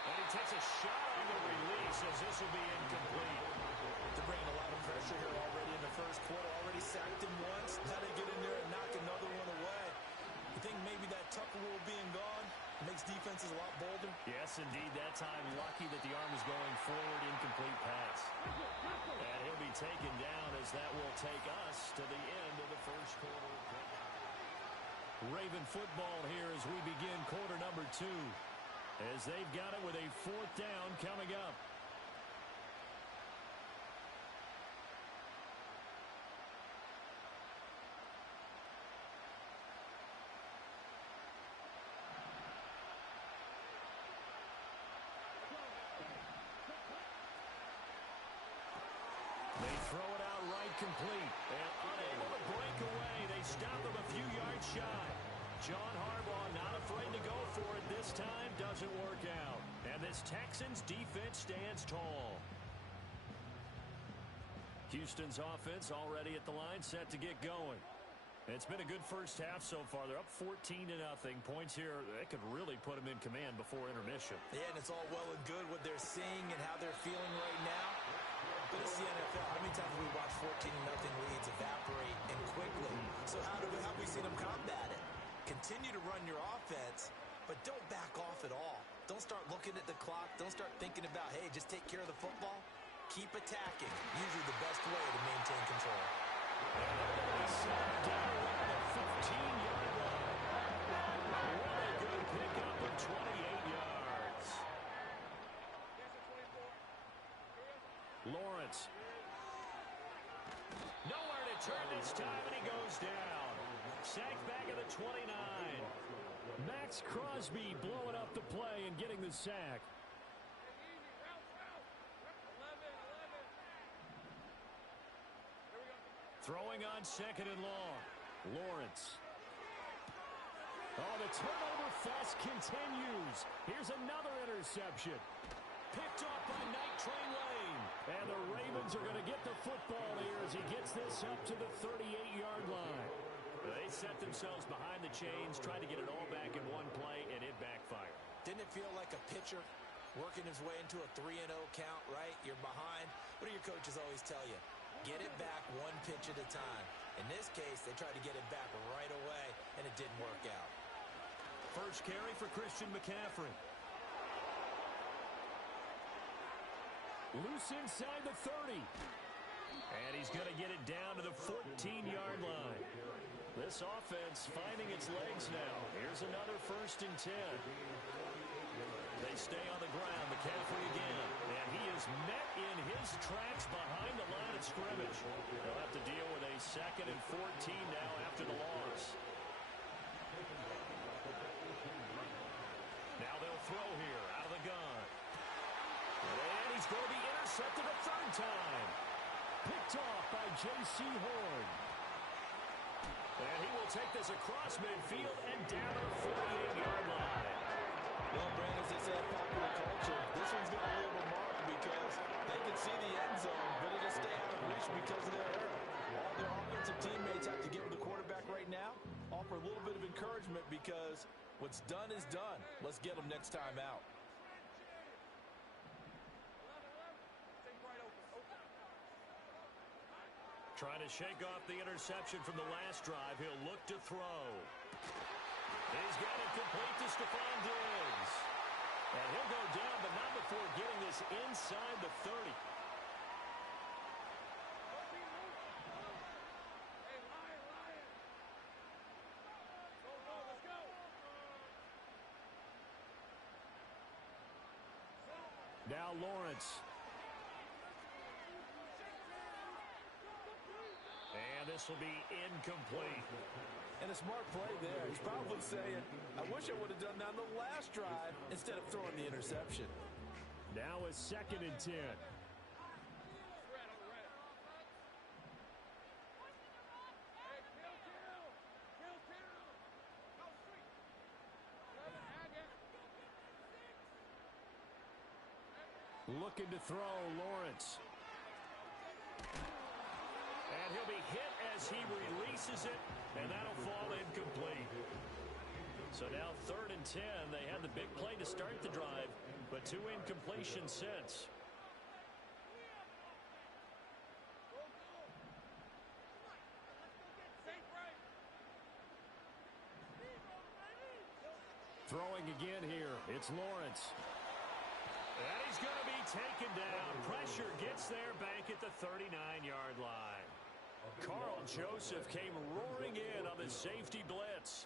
And he takes a shot on the release as this will be incomplete. They're bringing a lot of pressure here already in the 1st quarter. Already sacked him once. Now they get in there and knock another one away. You think maybe that Tucker rule being gone makes defenses a lot bolder? Yes, indeed. That time, lucky that the arm is going forward. Incomplete pass. And he'll be taken down as that will take us to the end of the 1st quarter. Raven football here as we begin quarter number 2. As they've got it with a 4th down coming up. incomplete. And unable to break away, they stop him a few yards shy. John Harbaugh not afraid to go for it this time. Doesn't work out. And this Texans defense stands tall. Houston's offense already at the line, set to get going. It's been a good first half so far. They're up 14-0. Points here, that could really put them in command before intermission. Yeah, and it's all well and good what they're seeing and how they're feeling right now. But it's the NFL. How many times have we watched 14-0 leads evaporate and quickly? So how have we seen them combat it? Continue to run your offense, but don't back off at all. Don't start looking at the clock. Don't start thinking about, hey, just take care of the football. Keep attacking. Usually the best way to maintain control. Down around the 15-yard line. Really good pickup of 28 yards. Lawrence. Nowhere to turn this time, and he goes down. Sacked back at the 29. Max Crosby blowing up the play and getting the sack. Throwing on second and long. Lawrence. Oh, the turnover fest continues. Here's another interception. Picked off by Night Train Lane. And the Ravens are going to get the football here as he gets this up to the 38-yard line. They set themselves behind the chains, tried to get it all back in one play, and it backfired. Didn't it feel like a pitcher working his way into a 3-0 count, right? You're behind. What do your coaches always tell you? Get it back one pitch at a time. In this case, they tried to get it back right away, and it didn't work out. First carry for Christian McCaffrey. Loose inside the 30. And he's going to get it down to the 14-yard line. This offense finding its legs now. Here's another 1st and 10. They stay on the ground. McCaffrey again. And he is met in his tracks behind the line of scrimmage. They'll have to deal with a 2nd and 14 now after the loss. Now they'll throw here out of the gun. And he's going to be intercepted a 3rd time. Picked off by J.C. Horn. And he will take this across midfield and down to the 48-yard line. Well, Brandon, as they say in popular culture, this one's going to leave a mark because they can see the end zone, but it'll stay out of reach because of their error. All their offensive teammates have to give the quarterback right now, offer a little bit of encouragement because what's done is done. Let's get them next time out. Trying to shake off the interception from the last drive. He'll look to throw. He's got it complete to Stephon Diggs. And he'll go down, but not before getting this inside the 30. Now Lawrence. And this will be incomplete. And a smart play there. He's probably saying, I wish I would have done that on the last drive instead of throwing the interception. Now a 2nd and 10. Looking to throw, Lawrence. And he'll be hit as he releases it, and that'll fall incomplete. So now 3rd and 10. They had the big play to start the drive, but 2 incompletions since. Throwing again here. It's Lawrence. And he's going to be taken down. Pressure gets there back at the 39-yard line. Carl Joseph came roaring in on the safety blitz.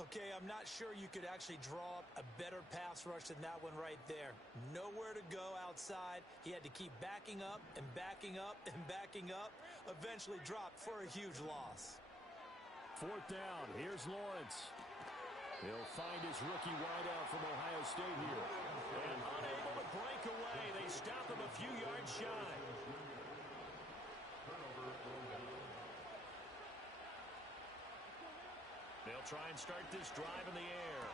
Okay, I'm not sure you could actually draw up a better pass rush than that one right there. Nowhere to go outside. He had to keep backing up and backing up and backing up. Eventually dropped for a huge loss. 4th down. Here's Lawrence. He'll find his rookie wideout from Ohio State here. And unable to break away. They stop him a few yards shy. They'll try and start this drive in the air.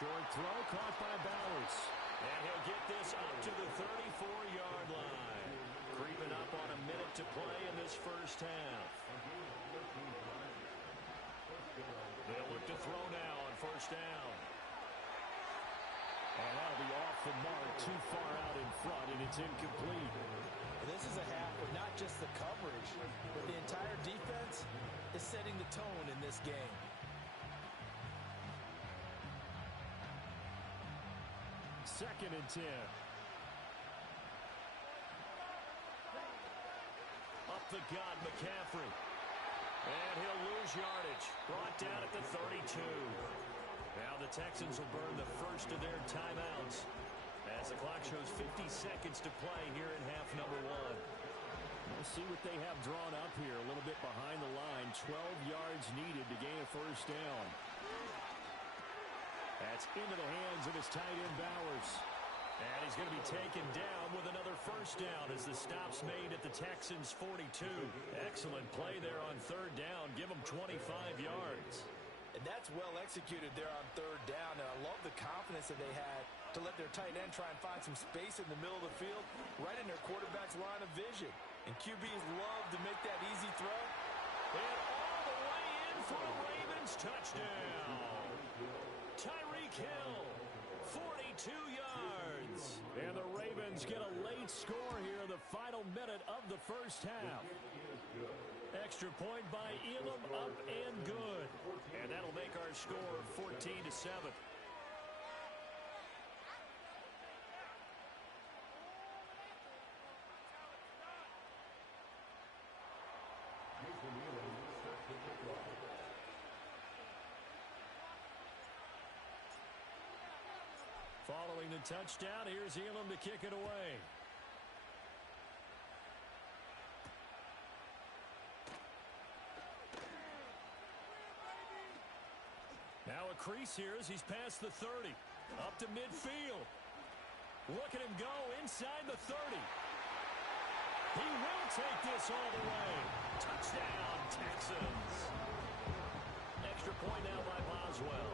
Short throw caught by Bowers. And he'll get this up to the 34-yard line. Creeping up on a minute to play in this first half. They'll look to throw now on first down. And that'll be off the mark, too far out in front, and it's incomplete. This is a half where not just the coverage, but the entire defense is setting the tone in this game. Second and 10. Up the gut, McCaffrey. And he'll lose yardage. Brought down at the 32. Now the Texans will burn the first of their timeouts as the clock shows 50 seconds to play here in half number one. We'll see what they have drawn up here. A little bit behind the line. 12 yards needed to gain a first down. That's into the hands of his tight end, Bowers. And he's going to be taken down with another first down as the stop's made at the Texans' 42. Excellent play there on third down. Give them 25 yards. And that's well executed there on third down. And I love the confidence that they had to let their tight end try and find some space in the middle of the field, right in their quarterback's line of vision. And QBs love to make that easy throw. And all the way in for a Ravens touchdown. Tyreek Hill, 42 yards. And the Ravens get a late score here in the final minute of the first half. Extra point by Elam, up and good. And that'll make our score 14-7. Following the touchdown, here's Elam to kick it away. Now a crease here as he's past the 30. Up to midfield. Look at him go inside the 30. He will take this all the way. Touchdown, Texans. Extra point now by Boswell.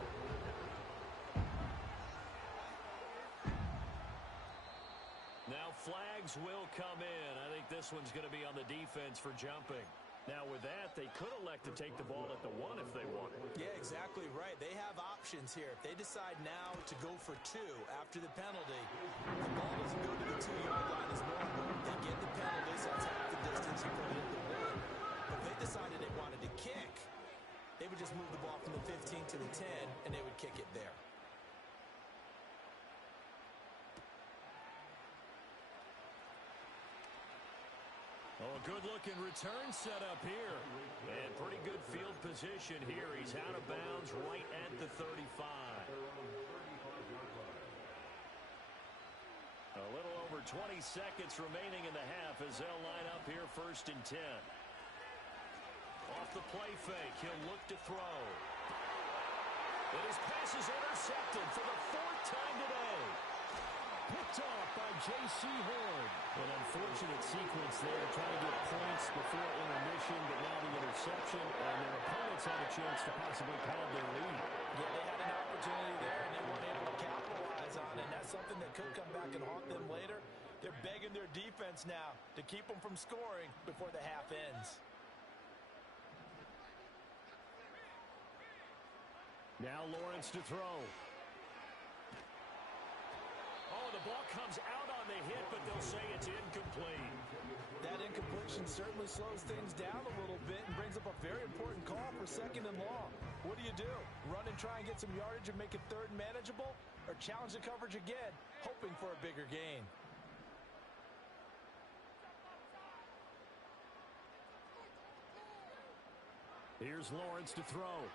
Now flags will come in. I think this one's going to be on the defense for jumping. Now with that, they could elect to take the ball at the 1 if they want. Yeah, exactly right. They have options here. If they decide now to go for 2 after the penalty, the ball doesn't go to the 2-yard line as normal. They get the penalty, so that's half the distance. You put it at the 1. But if they decided they wanted to kick, they would just move the ball from the 15 to the 10, and they would kick it there. Oh, a good-looking return set up here. And pretty good field position here. He's out of bounds right at the 35. A little over 20 seconds remaining in the half as they'll line up here first and 10. Off the play fake, he'll look to throw. And his pass is intercepted for the 4th time today. Picked off by J.C. Horn. An unfortunate sequence there, trying to get points before intermission, but now the interception, and their opponents had a chance to possibly pad their lead. Yeah, they had an opportunity there, and they weren't able to capitalize on it. And that's something that could come back and haunt them later. They're begging their defense now to keep them from scoring before the half ends. Now Lawrence to throw. Oh, the ball comes out on the hit, but they'll say it's incomplete. That incompletion certainly slows things down a little bit and brings up a very important call for 2nd and long. What do? Run and try and get some yardage and make it 3rd and manageable? Or challenge the coverage again, hoping for a bigger gain? Here's Lawrence to throw.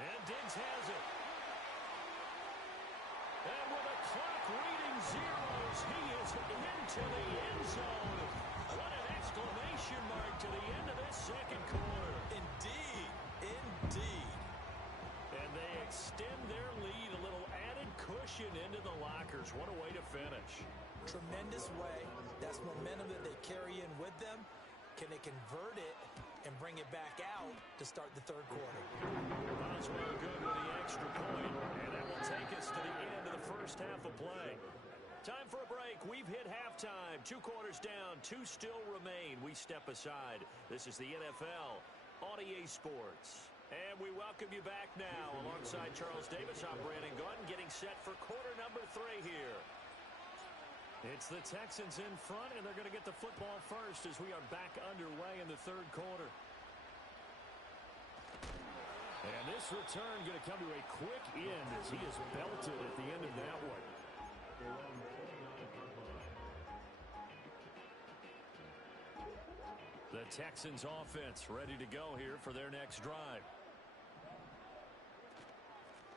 And Diggs has it. And with a clock reading zeros, he is into the end zone. What an exclamation mark to the end of this 2nd quarter. Indeed. Indeed. And they extend their lead, a little added cushion into the lockers. What a way to finish. Tremendous way. That's momentum that they carry in with them. Can they convert it bring it back out to start the third quarter. Boswell good with the extra point, and that will take us to the end of the first half of play. Time for a break. We've hit halftime. 2 quarters down, 2 still remain. We step aside. This is the NFL on EA Sports. And we welcome you back now. Alongside Charles Davis, I'm Brandon Gunn, getting set for quarter number 3 here. It's the Texans in front, and they're going to get the football first as we are back underway in the third quarter. And this return going to come to a quick end as he is belted at the end of that one. The Texans offense ready to go here for their next drive.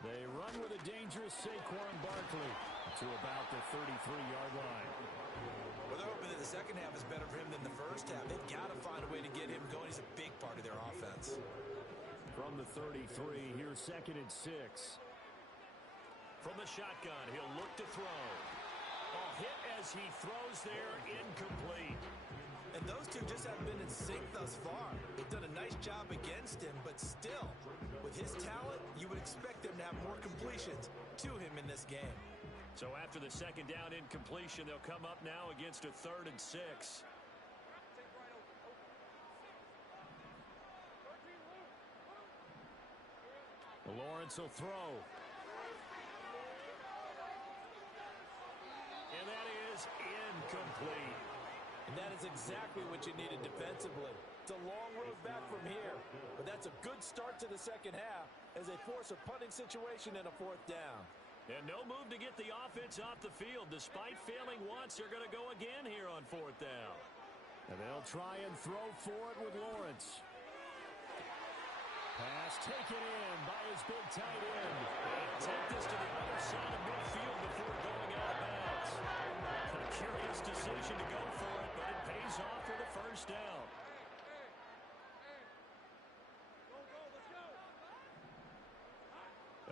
They run with a dangerous Saquon Barkley to about the 33-yard line. Well, they're hoping that the second half is better for him than the first half. They've got to find a way to get him going. He's a big part of their offense. From the 33, here's 2nd and 6. From the shotgun, he'll look to throw. Hit as he throws there, incomplete. And those two just haven't been in sync thus far. They've done a nice job against him, but still, with his talent, you would expect them to have more completions to him in this game. So after the second down incompletion, they'll come up now against a 3rd and 6. Lawrence will throw. And that is incomplete. And that is exactly what you needed defensively. It's a long road back from here, but that's a good start to the second half as they force a punting situation and a 4th down. And no move to get the offense off the field. Despite failing once, they're going to go again here on 4th down. And they'll try and throw for it with Lawrence. Pass taken in by his big tight end. They'll take this to the other side of midfield before going out of bounds. A curious decision to go for it, but it pays off for the first down.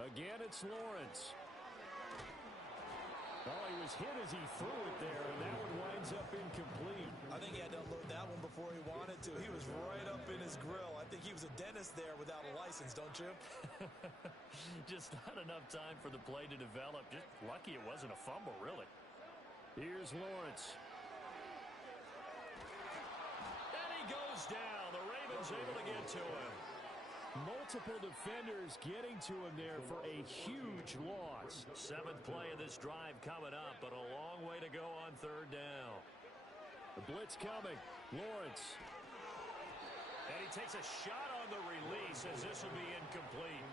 Again, it's Lawrence. Oh, he was hit as he threw it there, and that one winds up incomplete. I think he had to unload that one before he wanted to. He was right up in his grill. I think he was a dentist there without a license, don't you? Just not enough time for the play to develop. Just lucky it wasn't a fumble, really. Here's Lawrence. And he goes down. The Ravens able to get to him. Multiple defenders getting to him there for a huge loss. 7th play of this drive coming up, but a long way to go on 3rd down. The blitz coming. Lawrence. And he takes a shot on the release as this will be incomplete.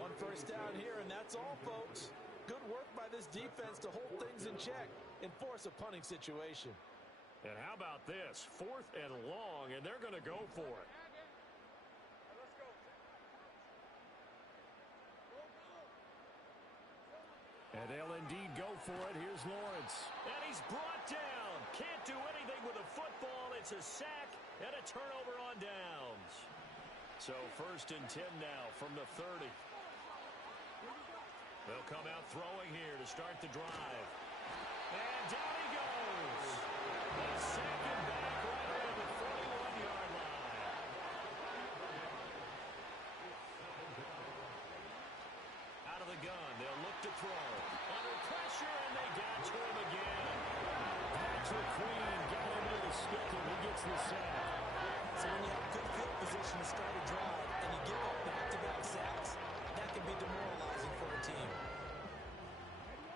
1 first down here, and that's all, folks. Good work by this defense to hold things in check and force a punting situation. And how about this? 4th and long, and they're going to go for it. And they'll indeed go for it. Here's Lawrence. And he's brought down. Can't do anything with the football. It's a sack and a turnover on downs. So 1st and 10 now from the 30. They'll come out throwing here to start the drive. And down he goes. The second back right around the 41-yard line. Out of the gun, they'll look to throw. Under pressure, and they got to him again. Patrick Queen got him into the stick, and he gets the sack. So when you have good field position to start a drive and you give up back-to-back sacks, that can be demoralizing for a team.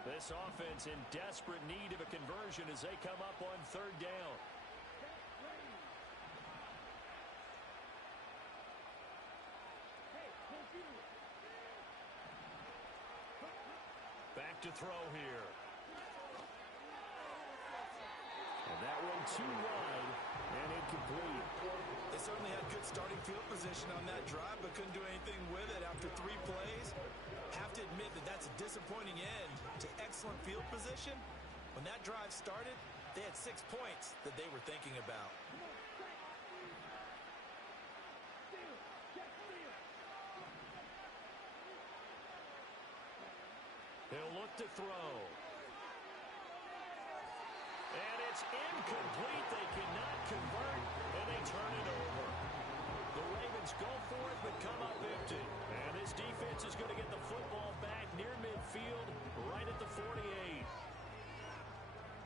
This offense in desperate need of a conversion as they come up on 3rd down. Back to throw here. And that one too wide and incomplete. They certainly had good starting field position on that drive, but couldn't do anything with it after 3 plays. Have to admit that that's a disappointing end to excellent field position. When that drive started, they had 6 points that they were thinking about. He'll look to throw. And it's incomplete. They cannot convert, and they turn it over. 48.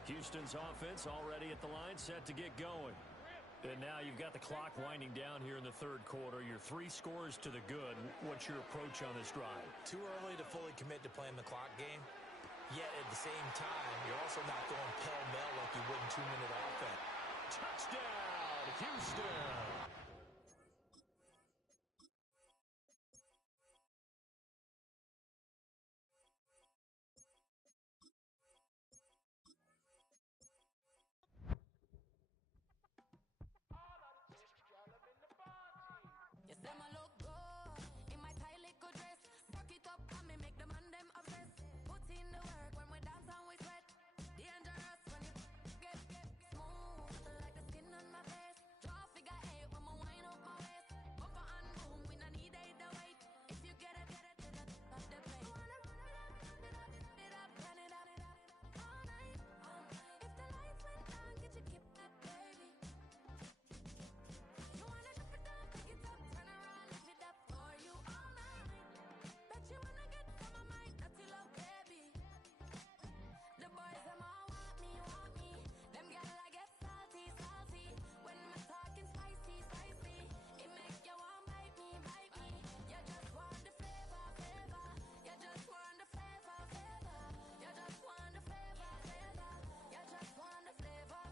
Houston's offense already at the line, set to get going. And now you've got the clock winding down here in the third quarter. Your 3 scores to the good. What's your approach on this drive? Too early to fully commit to playing the clock game. Yet at the same time, you're also not going pell-mell like you would in 2-minute offense. Touchdown, Houston! Yes, them a look good in my tight little dress. Rock it up and me make the man them obsessed. Put in the work when we dance and we sweat. Dangerous when you get smooth like the skin on my face. Draw figure 8 when me wind up my waist. Bumper and boom, we no need either wait. If you get it to the top of the plate. You wanna run it up, turn it up all night. If the lights went down, get your kip up, baby. You wanna drop it down, pick it up, turn around, lift it up for you all night. Bet you wanna get some of my dirty love, baby. The boys them all want me. Them gyal I get salty. When me talking spicy. It make you want bite me. You just want the flavor. You just want the flavor. You just want the flavor. You just want the flavor.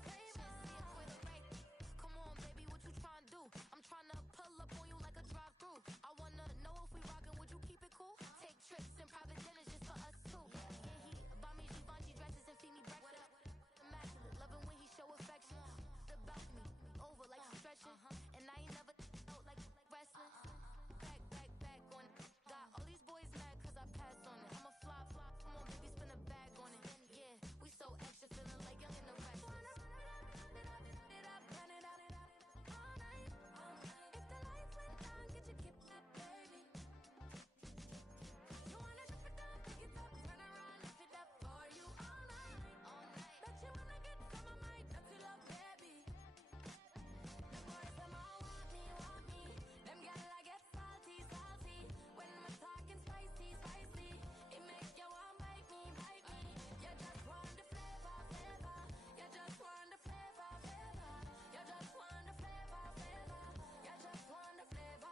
With a rate. Come on, baby, what you tryna do? I'm tryna pull up on you like a drive-through. I wanna know if we rockin', would you keep it cool? Take trips and private dinners just for us two. Yeah, he buy me Givenchy dresses and feed me breakfast. Immaculate, loving when he show affection. About me, over like stretching. And I ain't never out like wrestling. Back on it. Got all these boys mad cause I passed on it. I'm a flop. Come on, baby, spin a bag on it. Yeah, we so extra, feeling like young in the rest. Turn it up all night. If the lights went down, get your kip up, baby. You wanna drop it down, pick it up, turn around, lift it up for you all night. Bet you wanna get some of my dirty love, baby. The boys them all want me. Them gyal I get salty. When me talking spicy. It make you want bite me. You just want the flavor. You just want the flavor. You just want the flavor. You just want the flavor.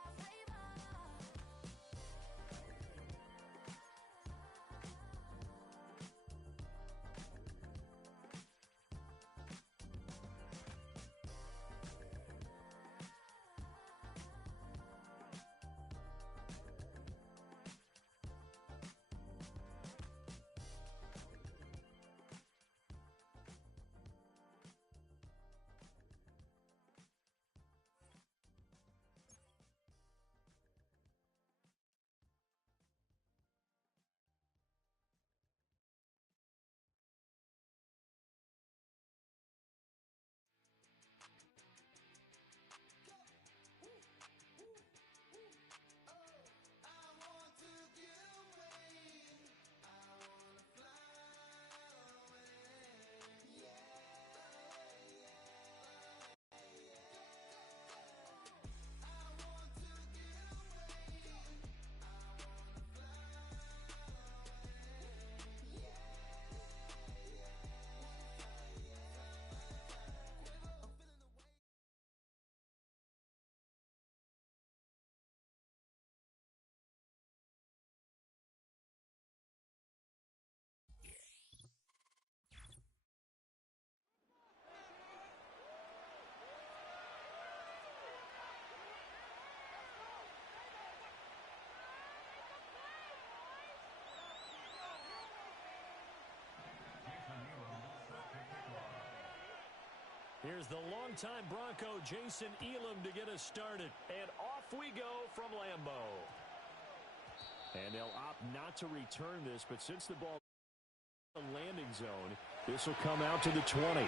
Here's the longtime Bronco, Jason Elam, to get us started. And off we go from Lambeau. And they'll opt not to return this, but since the ball in the landing zone, this will come out to the 20.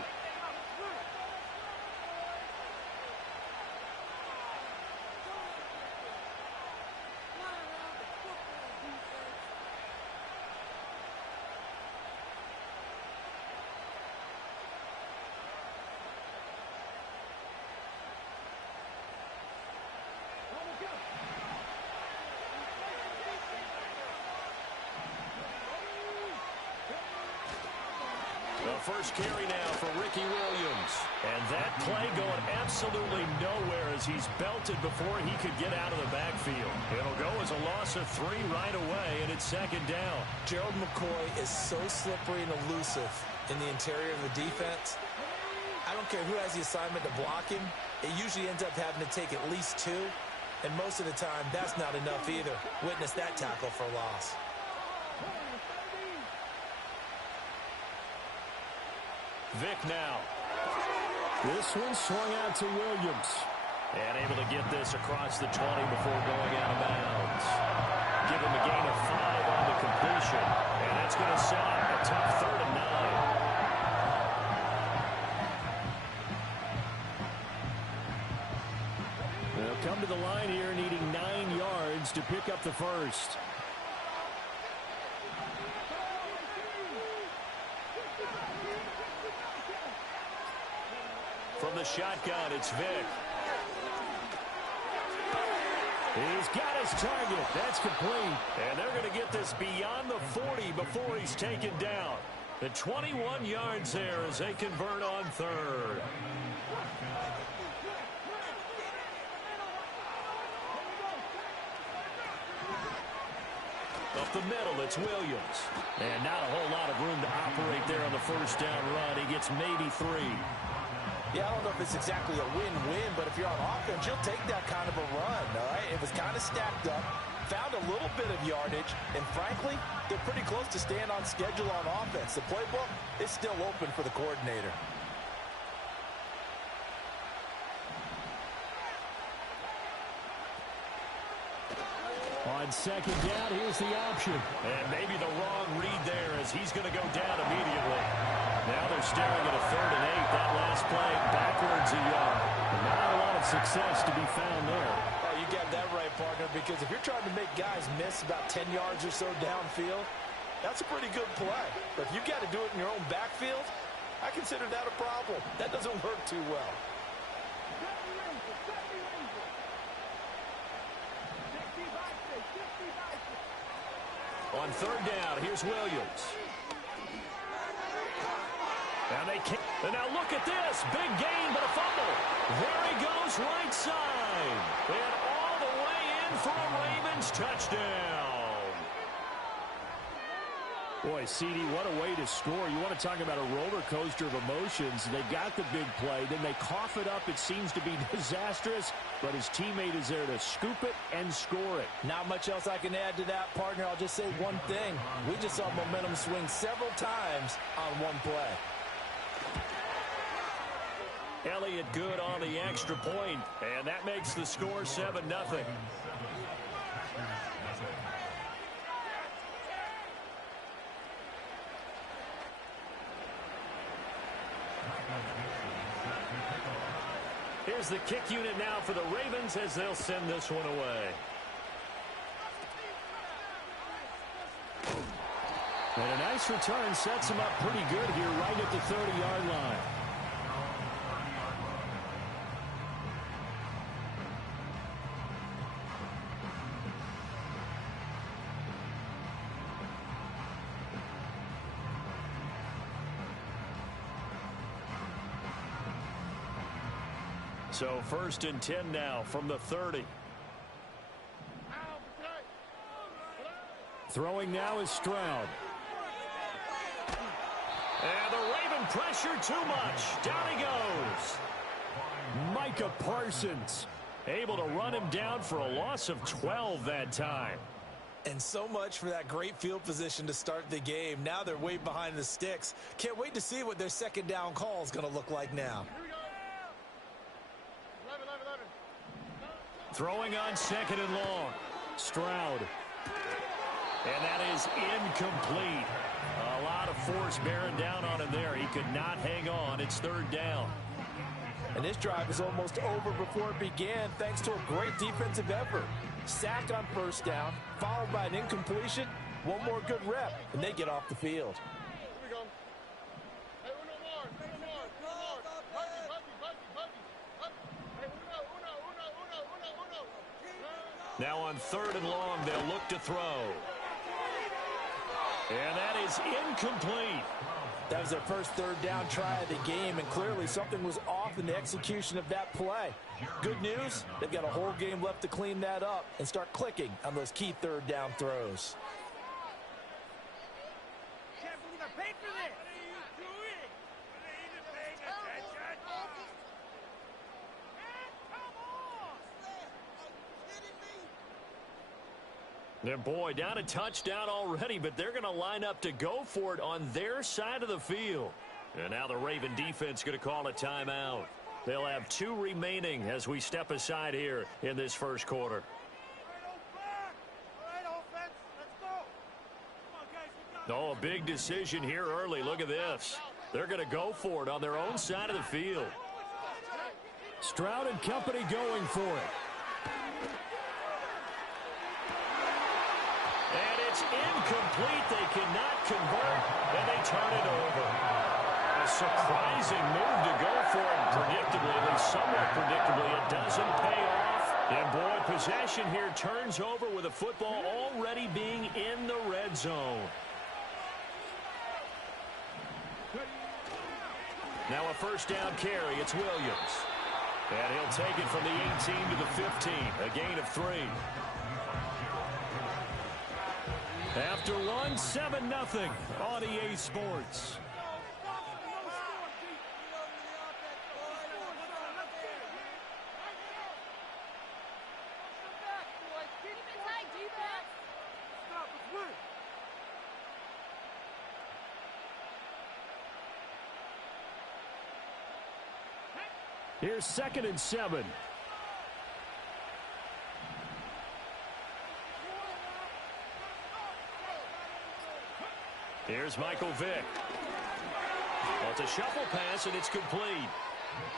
first carry now for Ricky Williams. And that play going absolutely nowhere as he's belted before he could get out of the backfield. It'll go as a loss of 3 right away, and it's second down. Gerald McCoy is so slippery and elusive in the interior of the defense. I don't care who has the assignment to block him. It usually ends up having to take at least 2. And most of the time, that's not enough either. Witness that tackle for loss. Vic now. This one swung out to Williams. And able to get this across the 20 before going out of bounds. Give him a gain of 5 on the completion. And that's going to set up a tough 3rd and 9. They'll come to the line here needing 9 yards to pick up the first. From the shotgun, it's Vic. He's got his target. That's complete. And they're going to get this beyond the 40 before he's taken down. The 21 yards there as they convert on 3rd. Up the middle, it's Williams. And not a whole lot of room to operate there on the first down run. He gets maybe 3. Yeah, I don't know if it's exactly a win-win, but if you're on offense, you'll take that kind of a run, all right? It was kind of stacked up, found a little bit of yardage, and frankly, they're pretty close to staying on schedule on offense. The playbook is still open for the coordinator. On second down, here's the option. And maybe the wrong read there as he's going to go down immediately. Now they're staring at a 3rd and 8. That last play backwards a yard. Not a lot of success to be found there. Oh, you got that right, partner, because if you're trying to make guys miss about 10 yards or so downfield, that's a pretty good play. But if you got to do it in your own backfield, I consider that a problem. That doesn't work too well. On 3rd down, here's Williams. And they can't. And now look at this. Big gain, but a fumble. There he goes, right side. And all the way in for a Ravens touchdown. Boy, CD, what a way to score. You want to talk about a roller coaster of emotions. They got the big play. Then they cough it up. It seems to be disastrous. But his teammate is there to scoop it and score it. Not much else I can add to that, partner. I'll just say one thing. We just saw momentum swing several times on one play. Elliott good on the extra point, and that makes the score 7-0. Here's the kick unit now for the Ravens as they'll send this one away. And a nice return sets them up pretty good here right at the 30-yard line. So 1st and 10 now from the 30. Throwing now is Stroud. And the Raven pressure too much. Down he goes. Micah Parsons able to run him down for a loss of 12 that time. And so much for that great field position to start the game. Now they're way behind the sticks. Can't wait to see what their second down call is going to look like now. Throwing on 2nd and long. Stroud. And that is incomplete. A lot of force bearing down on him there. He could not hang on. It's 3rd down. And this drive is almost over before it began thanks to a great defensive effort. Sack on 1st down, followed by an incompletion. One more good rep, and they get off the field. Now on 3rd and long, they'll look to throw. And that is incomplete. That was their first third down try of the game, and clearly something was off in the execution of that play. Good news, they've got a whole game left to clean that up and start clicking on those key third down throws. Can't believe I paid for this. And boy, down a touchdown already, but they're going to line up to go for it on their side of the field. And now the Raven defense going to call a timeout. They'll have 2 remaining as we step aside here in this first quarter. Oh, a big decision here early. Look at this. They're going to go for it on their own side of the field. Stroud and company going for it. And it's incomplete. They cannot convert, and they turn it over. A surprising move to go for it. Predictably, at least somewhat predictably, it doesn't pay off. And boy, possession here turns over with the football already being in the red zone. Now a first down carry. It's Williams. And he'll take it from the 18 to the 15. A gain of 3. After one, 7-0 on EA Sports. Here's 2nd and 7. Here's Michael Vick. Well, it's a shuffle pass, and it's complete.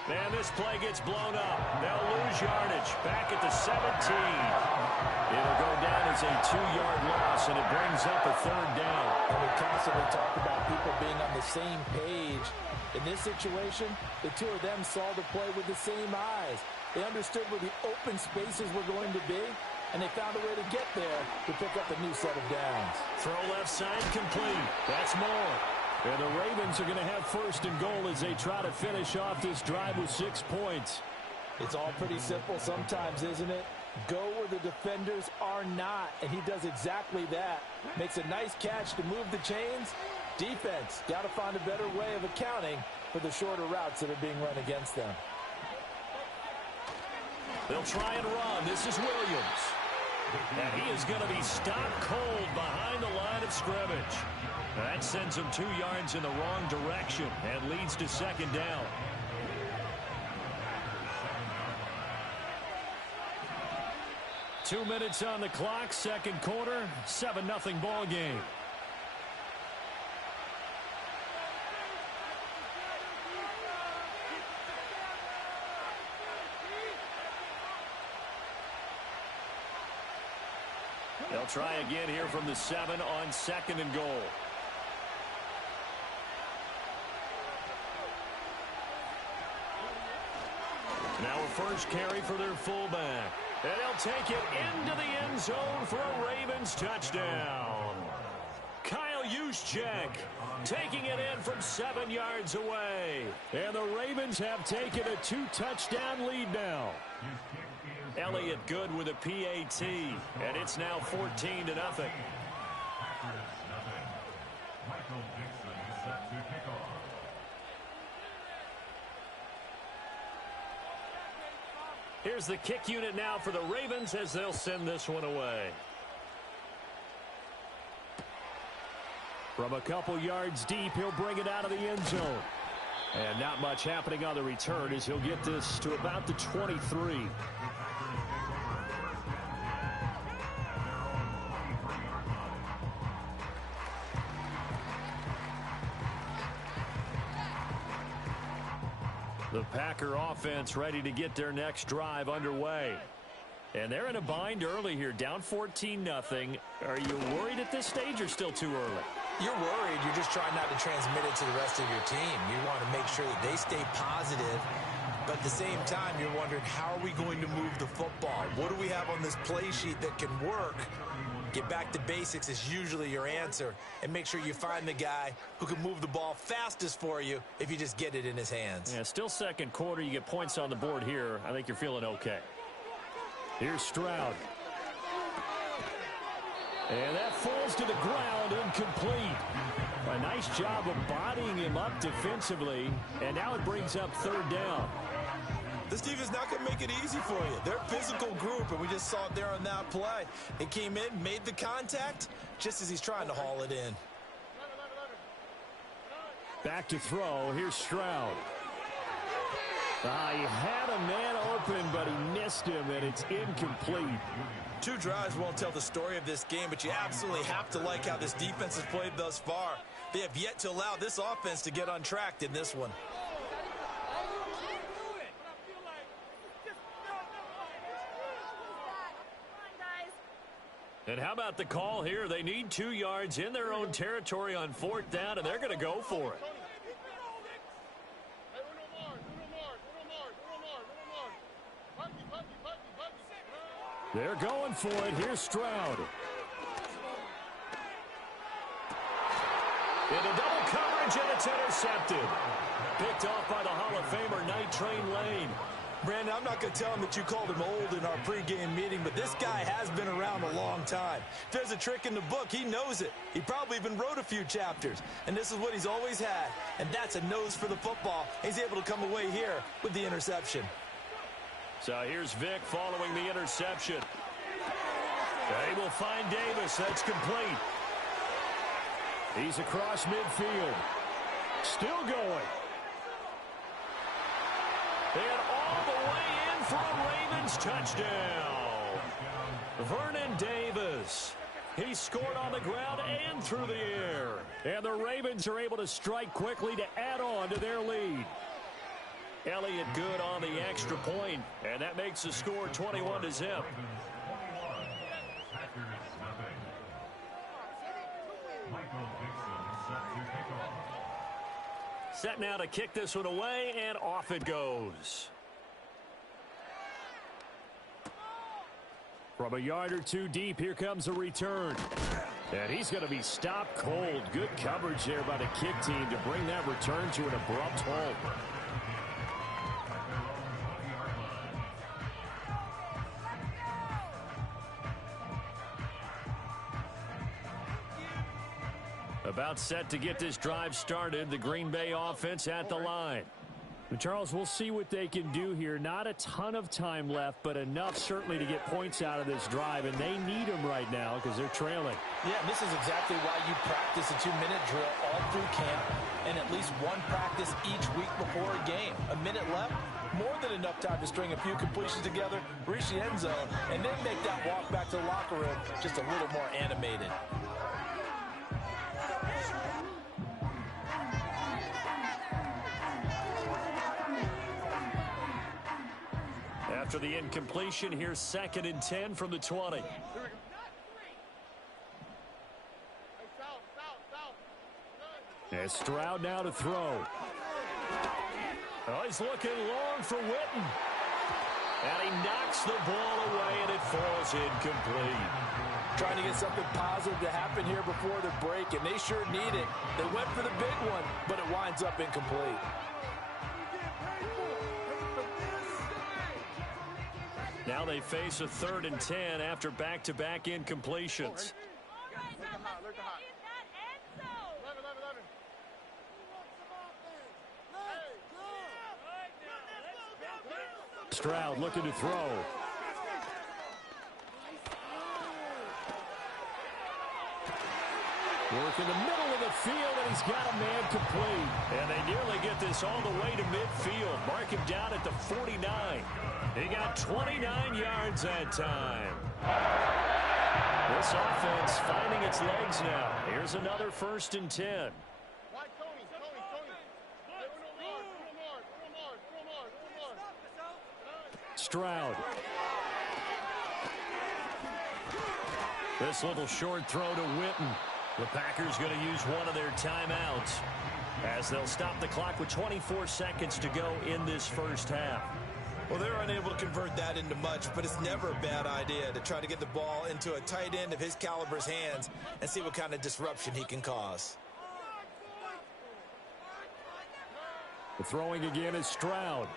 Man, this play gets blown up. They'll lose yardage back at the 17. It'll go down as a 2-yard loss, and it brings up a 3rd down. And we constantly talk about people being on the same page. In this situation, the 2 of them saw the play with the same eyes. They understood where the open spaces were going to be, and they found a way to get there to pick up a new set of downs. Throw left side complete. That's more. And the Ravens are going to have 1st and goal as they try to finish off this drive with 6 points. It's all pretty simple sometimes, isn't it? Go where the defenders are not, and he does exactly that. Makes a nice catch to move the chains. Defense, got to find a better way of accounting for the shorter routes that are being run against them. They'll try and run. This is Williams. And he is going to be stopped cold behind the line of scrimmage. That sends him 2 yards in the wrong direction and leads to 2nd down. Two minutes on the clock, 2nd quarter, 7-0 ball game. They'll try again here from the 7 on 2nd and goal. Now a first carry for their fullback. And they'll take it into the end zone for a Ravens touchdown. Kyle Juszczyk taking it in from 7 yards away. And the Ravens have taken a 2-touchdown lead now. Elliott good with a PAT, and it's now 14-0. Here's the kick unit now for the Ravens as they'll send this one away. From a couple yards deep, he'll bring it out of the end zone. And not much happening on the return as he'll get this to about the 23. The Packer offense ready to get their next drive underway. And they're in a bind early here, down 14-0. Are you worried at this stage or still too early? You're worried. You're just trying not to transmit it to the rest of your team. You want to make sure that they stay positive. But at the same time, you're wondering, how are we going to move the football? What do we have on this play sheet that can work Get back to basics is usually your answer, and make sure you find the guy who can move the ball fastest for you if you just get it in his hands. Yeah, still second quarter. You get points on the board here. I think you're feeling okay. Here's Stroud. And that falls to the ground, incomplete. A nice job of bodying him up defensively, and now it brings up third down. This defense not going to make it easy for you. They're a physical group, and we just saw it there on that play. They came in, made the contact, just as he's trying to haul it in. Back to throw. Here's Stroud. He had a man open, but he missed him, and it's incomplete. 2 drives won't tell the story of this game, but you absolutely have to like how this defense has played thus far. They have yet to allow this offense to get untracked in this one. And how about the call here? They need 2 yards in their own territory on 4th down, and they're going to go for it. They're going for it. Here's Stroud. Into double coverage, and it's intercepted. Picked off by the Hall of Famer, Night Train Lane. Brandon, I'm not going to tell him that you called him old in our pregame meeting, but this guy has been around a long time. If there's a trick in the book, he knows it. He probably even wrote a few chapters, and this is what he's always had, and that's a nose for the football. He's able to come away here with the interception. So here's Vic following the interception. They will find Davis. That's complete. He's across midfield. Still going. And all the way in for a Ravens touchdown. Vernon Davis. He scored on the ground and through the air. And the Ravens are able to strike quickly to add on to their lead. Elliott good on the extra point, and that makes the score 21-0. Set now to kick this one away, and off it goes. From a yard or 2 deep, here comes a return. And he's going to be stopped cold. Good coverage there by the kick team to bring that return to an abrupt halt. About set to get this drive started. The Green Bay offense at the line. And Charles, we'll see what they can do here. Not a ton of time left, but enough certainly to get points out of this drive, and they need them right now because they're trailing. Yeah, this is exactly why you practice a 2-minute drill all through camp and at least one practice each week before a game. A minute left, more than enough time to string a few completions together, reach the end zone, and then make that walk back to the locker room just a little more animated. After the incompletion, here's 2nd and 10 from the 20. As Stroud now to throw. Oh, he's looking long for Witten. And he knocks the ball away, and it falls incomplete. Trying to get something positive to happen here before the break, and they sure need it. They went for the big one, but it winds up incomplete. Now they face a 3rd and 10 after back-to-back incompletions. Stroud looking to throw. Work in the middle of the field, and he's got a man complete. And they nearly get this all the way to midfield. Mark him down at the 49. He got 29 yards that time. This offense finding its legs now. Here's another 1st and 10. Stroud. This little short throw to Witten. The Packers going to use one of their timeouts as they'll stop the clock with 24 seconds to go in this first half. Well, they're unable to convert that into much, but it's never a bad idea to try to get the ball into a tight end of his caliber's hands and see what kind of disruption he can cause. The throwing again is Stroud.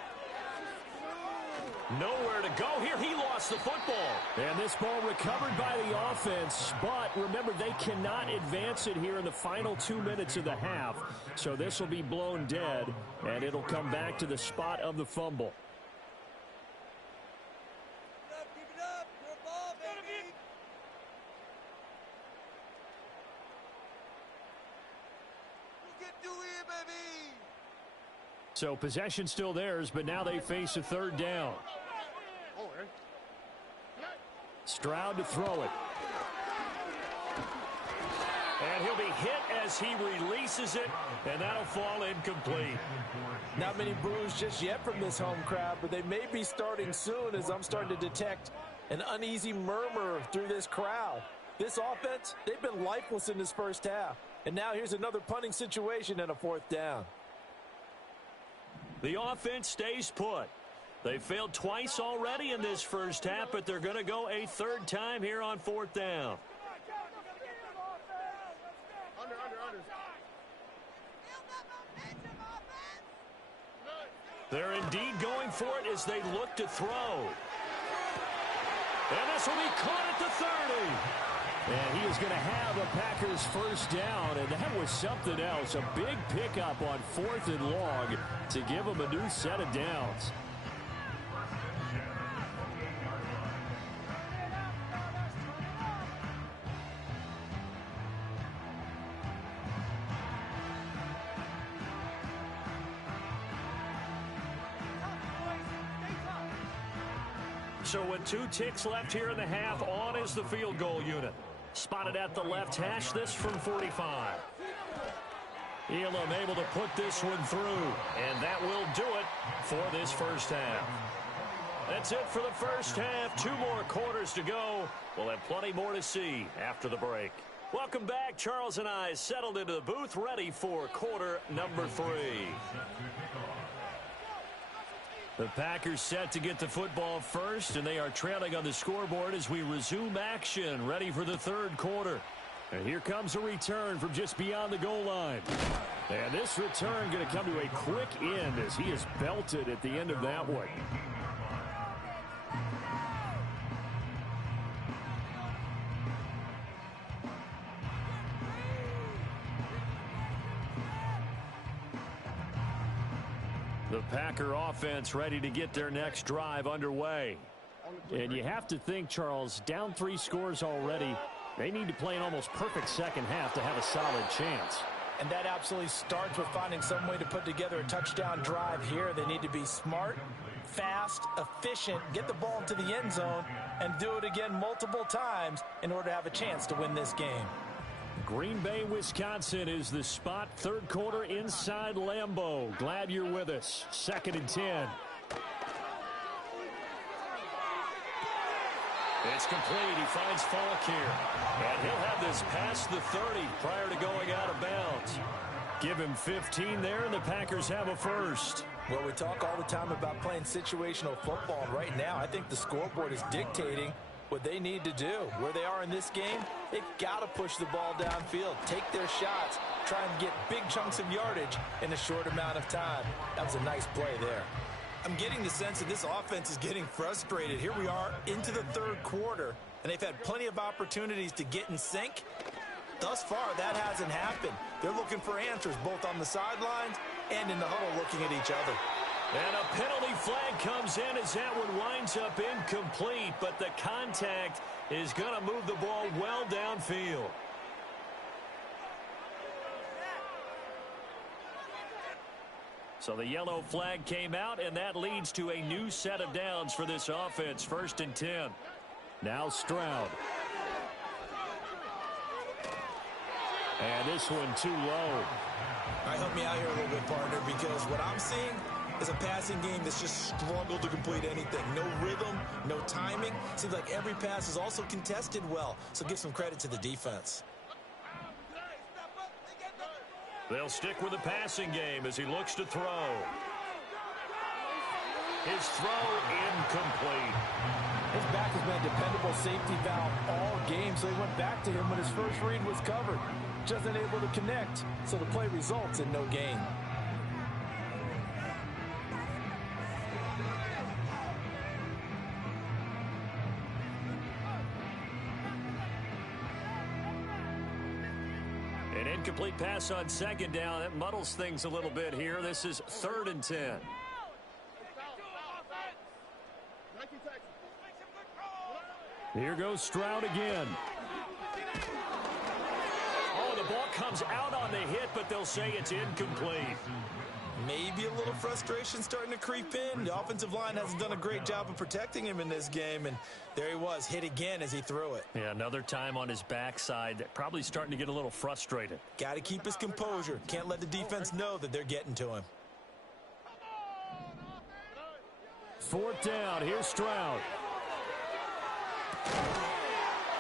Nowhere to go here. He lost the football. And this ball recovered by the offense. But remember, they cannot advance it here in the final 2 minutes of the half. So this will be blown dead, and it'll come back to the spot of the fumble. So possession still theirs, but now they face a third down. Stroud to throw it. And he'll be hit as he releases it, and that'll fall incomplete. Not many boos just yet from this home crowd, but they may be starting soon as I'm starting to detect an uneasy murmur through this crowd. This offense, they've been lifeless in this first half. And now here's another punting situation and a fourth down. The offense stays put. They failed twice already in this first half, but they're going to go a third time here on fourth down. They're indeed going for it as they look to throw. And this will be caught at the 30. And he is going to have a Packers first down, and that was something else. A big pickup on 4th and long to give them a new set of downs. So with 2 ticks left here in the half, on is the field goal unit. Spotted at the left hash, this from 45. Elam able to put this one through, and that will do it for this first half. That's it for the first half. 2 more quarters to go. We'll have plenty more to see after the break. Welcome back. Charles and I settled into the booth, ready for quarter number 3. The Packers set to get the football first, and they are trailing on the scoreboard as we resume action, ready for the third quarter. And here comes a return from just beyond the goal line. And this return going to come to a quick end as he is belted at the end of that one. The Packer offense ready to get their next drive underway. And you have to think, Charles, down 3 scores already. They need to play an almost perfect second half to have a solid chance. And that absolutely starts with finding some way to put together a touchdown drive here. They need to be smart, fast, efficient, get the ball into the end zone, and do it again multiple times in order to have a chance to win this game. Green Bay, Wisconsin is the spot. Third quarter inside Lambeau. Glad you're with us. 2nd and 10. It's complete. He finds Falk here. And he'll have this past the 30 prior to going out of bounds. Give him 15 there, and the Packers have a first. Well, we talk all the time about playing situational football. And right now, I think the scoreboard is dictating what they need to do. Where they are in this game, they've got to push the ball downfield, take their shots, try and get big chunks of yardage in a short amount of time. That was a nice play there. I'm getting the sense that this offense is getting frustrated. Here we are into the third quarter, and they've had plenty of opportunities to get in sync. Thus far, that hasn't happened. They're looking for answers both on the sidelines and in the huddle looking at each other. And a penalty flag comes in as that one winds up incomplete, but the contact is going to move the ball well downfield. So the yellow flag came out, and that leads to a new set of downs for this offense. 1st and 10. Now Stroud. And this one too low. All right, help me out here a little bit, partner, because what I'm seeing is a passing game that's just struggled to complete anything. No rhythm, no timing. Seems like every pass is also contested well, so give some credit to the defense. They'll stick with the passing game as he looks to throw. His throw incomplete. His back has been a dependable safety valve all game, so he went back to him when his first read was covered. Just unable to connect, so the play results in no gain. An incomplete pass on second down. That muddles things a little bit here. This is 3rd and 10. Here goes Stroud again. Oh, the ball comes out on the hit, but they'll say it's incomplete. Maybe a little frustration starting to creep in. The offensive line hasn't done a great job of protecting him in this game, and there he was, hit again as he threw it. Yeah, another time on his backside. Probably starting to get a little frustrated. Got to keep his composure. Can't let the defense know that they're getting to him. 4th down. Here's Stroud.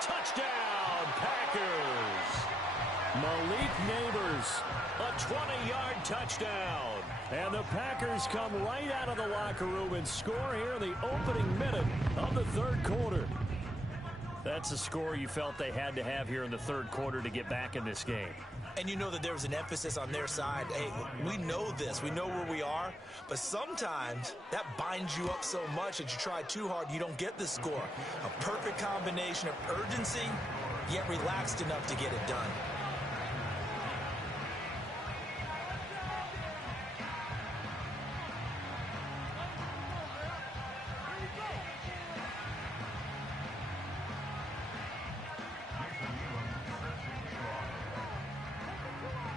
Touchdown, Packers. Malik Neighbors, a 20-yard touchdown. And the Packers come right out of the locker room and score here in the opening minute of the 3rd quarter. That's a score you felt they had to have here in the 3rd quarter to get back in this game. And you know that there was an emphasis on their side. Hey, we know this. We know where we are. But sometimes that binds you up so much that you try too hard, you don't get the score. A perfect combination of urgency, yet relaxed enough to get it done.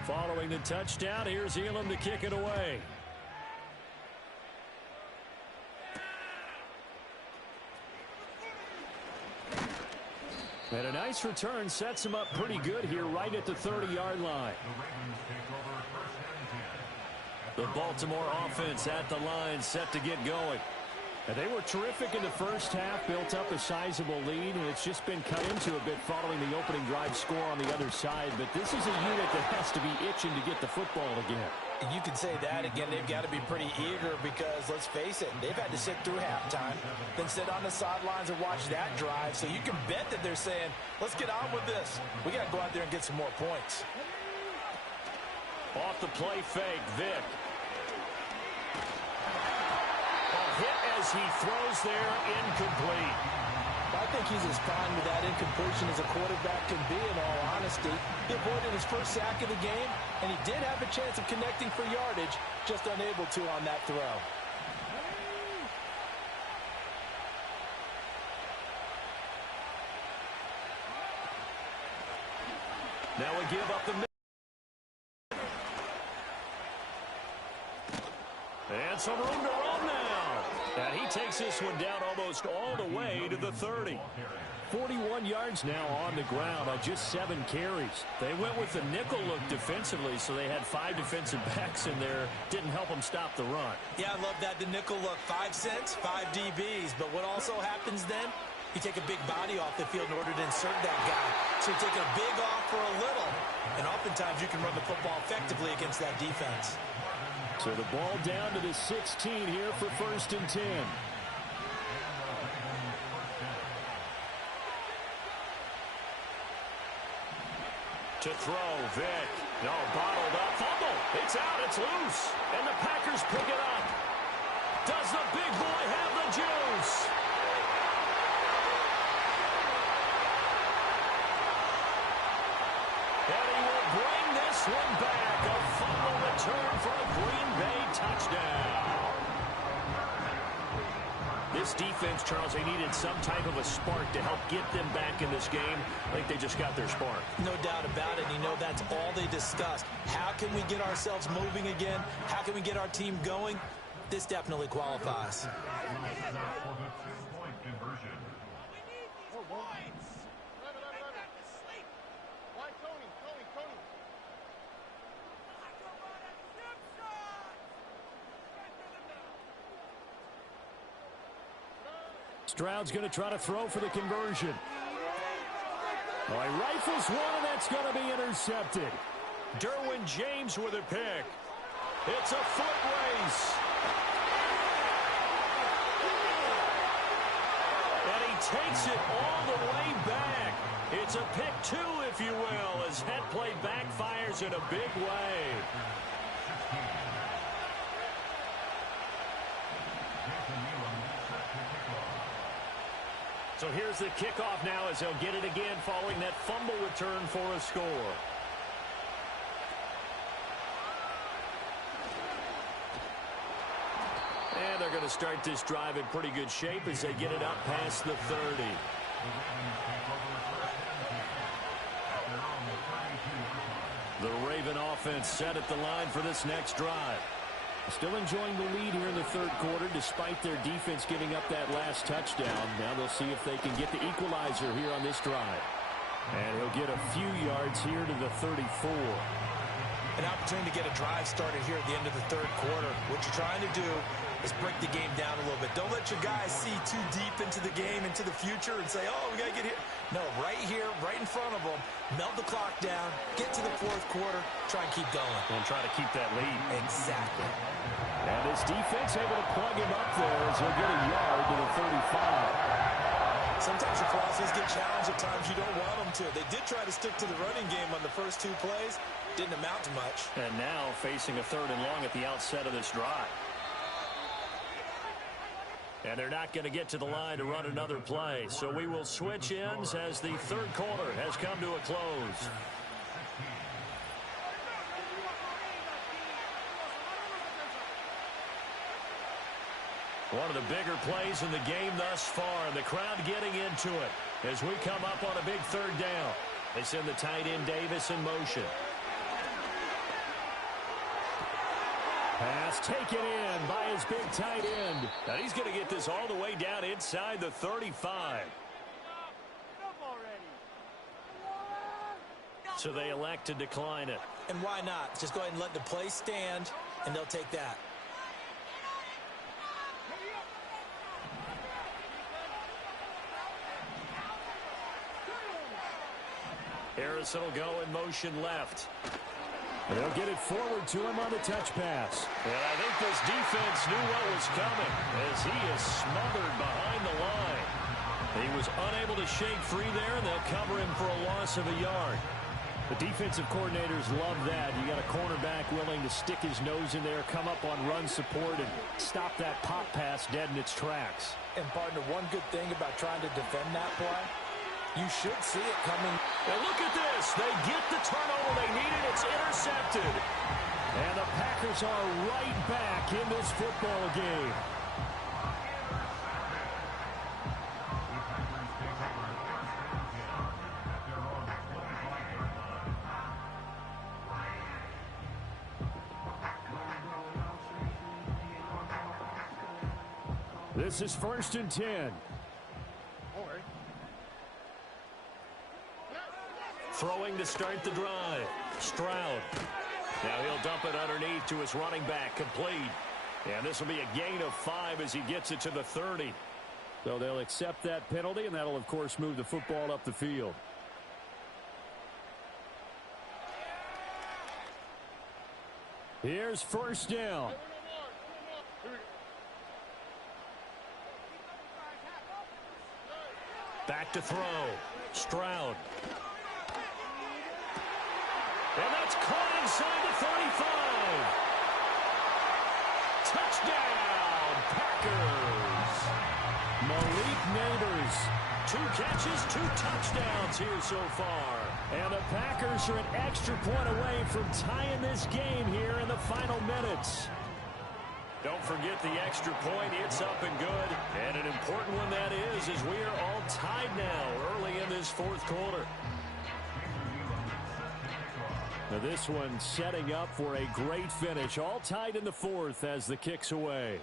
Following the touchdown, here's Elam to kick it away. And a nice return sets him up pretty good here right at the 30-yard line. The Baltimore offense at the line set to get going. And they were terrific in the first half, built up a sizable lead, and it's just been cut into a bit following the opening drive score on the other side. But this is a unit that has to be itching to get the football again. You can say that again. They've got to be pretty eager because, let's face it, they've had to sit through halftime, then sit on the sidelines and watch that drive. So you can bet that they're saying, let's get on with this. We got to go out there and get some more points. Off the play fake, Vick. Hit as he throws there, incomplete. I think he's as fine with that incompletion as a quarterback can be, in all honesty. He avoided his first sack of the game, and he did have a chance of connecting for yardage, just unable to on that throw. Now we give up the middle. And some room to run now. And he takes this one down almost all the way to the 30. 41 yards now on the ground on just 7 carries. They went with the nickel look defensively, so they had 5 defensive backs in there. Didn't help them stop the run. Yeah, I love that, the nickel look. 5 cents, 5 DBs. But what also happens then, you take a big body off the field in order to insert that guy. So you're taking a big off for a little. And oftentimes you can run the football effectively against that defense. So the ball down to the 16 here for 1st and 10. To throw, Vick. No, bottled up. Fumble. It's out. It's loose. And the Packers pick it up. Does the big boy have the juice? And he will bring this one back. A fumble return for a Green Bay touchdown. This defense, Charles, they needed some type of a spark to help get them back in this game. I think they just got their spark. No doubt about it. You know, that's all they discussed. How can we get ourselves moving again? How can we get our team going? This definitely qualifies. Stroud's going to try to throw for the conversion. Oh, he rifles one, and that's going to be intercepted. Derwin James with a pick. It's a foot race. takes it all the way back. It's a pick 2, if you will, as that play backfires in a big way. So here's the kickoff now as they'll get it again following that fumble return for a score. And they're going to start this drive in pretty good shape as they get it up past the 30. The Raven offense set at the line for this next drive. Still enjoying the lead here in the third quarter despite their defense giving up that last touchdown. Now they'll see if they can get the equalizer here on this drive. And he'll get a few yards here to the 34. An opportunity to get a drive started here at the end of the third quarter. What you're trying to do is break the game down a little bit. Don't let your guys see too deep into the game, into the future, and say, oh, we got to get here. No, right here, right in front of them, melt the clock down, get to the fourth quarter, try and keep going. And try to keep that lead. Exactly. And his defense able to plug him up there as he'll get a yard to the 35. Sometimes your philosophies get challenged at times you don't want them to. They did try to stick to the running game on the first 2 plays. Didn't amount to much. And now facing a 3rd and long at the outset of this drive. And they're not going to get to the line to run another play. So we will switch ends as the third quarter has come to a close. One of the bigger plays in the game thus far, and the crowd getting into it as we come up on a big 3rd down. They send the tight end Davis in motion. Pass taken in by his big tight end. Now he's going to get this all the way down inside the 35. So they elect to decline it. And why not? Just go ahead and let the play stand, and they'll take that. Harrison will go in motion left. And they'll get it forward to him on the touch pass. And I think this defense knew what was coming as he is smothered behind the line. He was unable to shake free there, and they'll cover him for a loss of a yard. The defensive coordinators love that. You got a cornerback willing to stick his nose in there, come up on run support, and stop that pop pass dead in its tracks. And, partner, one good thing about trying to defend that play, you should see it coming. And look at this. They get the turnover they needed. It's intercepted. And the Packers are right back in this football game. This is 1st and 10. Throwing to start the drive. Stroud. Now he'll dump it underneath to his running back. Complete. And this will be a gain of 5 as he gets it to the 30. So they'll accept that penalty, and that'll, of course, move the football up the field. Here's 1st down. Back to throw. Stroud. And that's caught inside the 35. Touchdown, Packers. Malik Neighbors. 2 catches, 2 touchdowns here so far. And the Packers are an extra point away from tying this game here in the final minutes. Don't forget the extra point. It's up and good. And an important one that is, as we are all tied now early in this 4th quarter. Now this one setting up for a great finish. All tied in the 4th as the kick's away.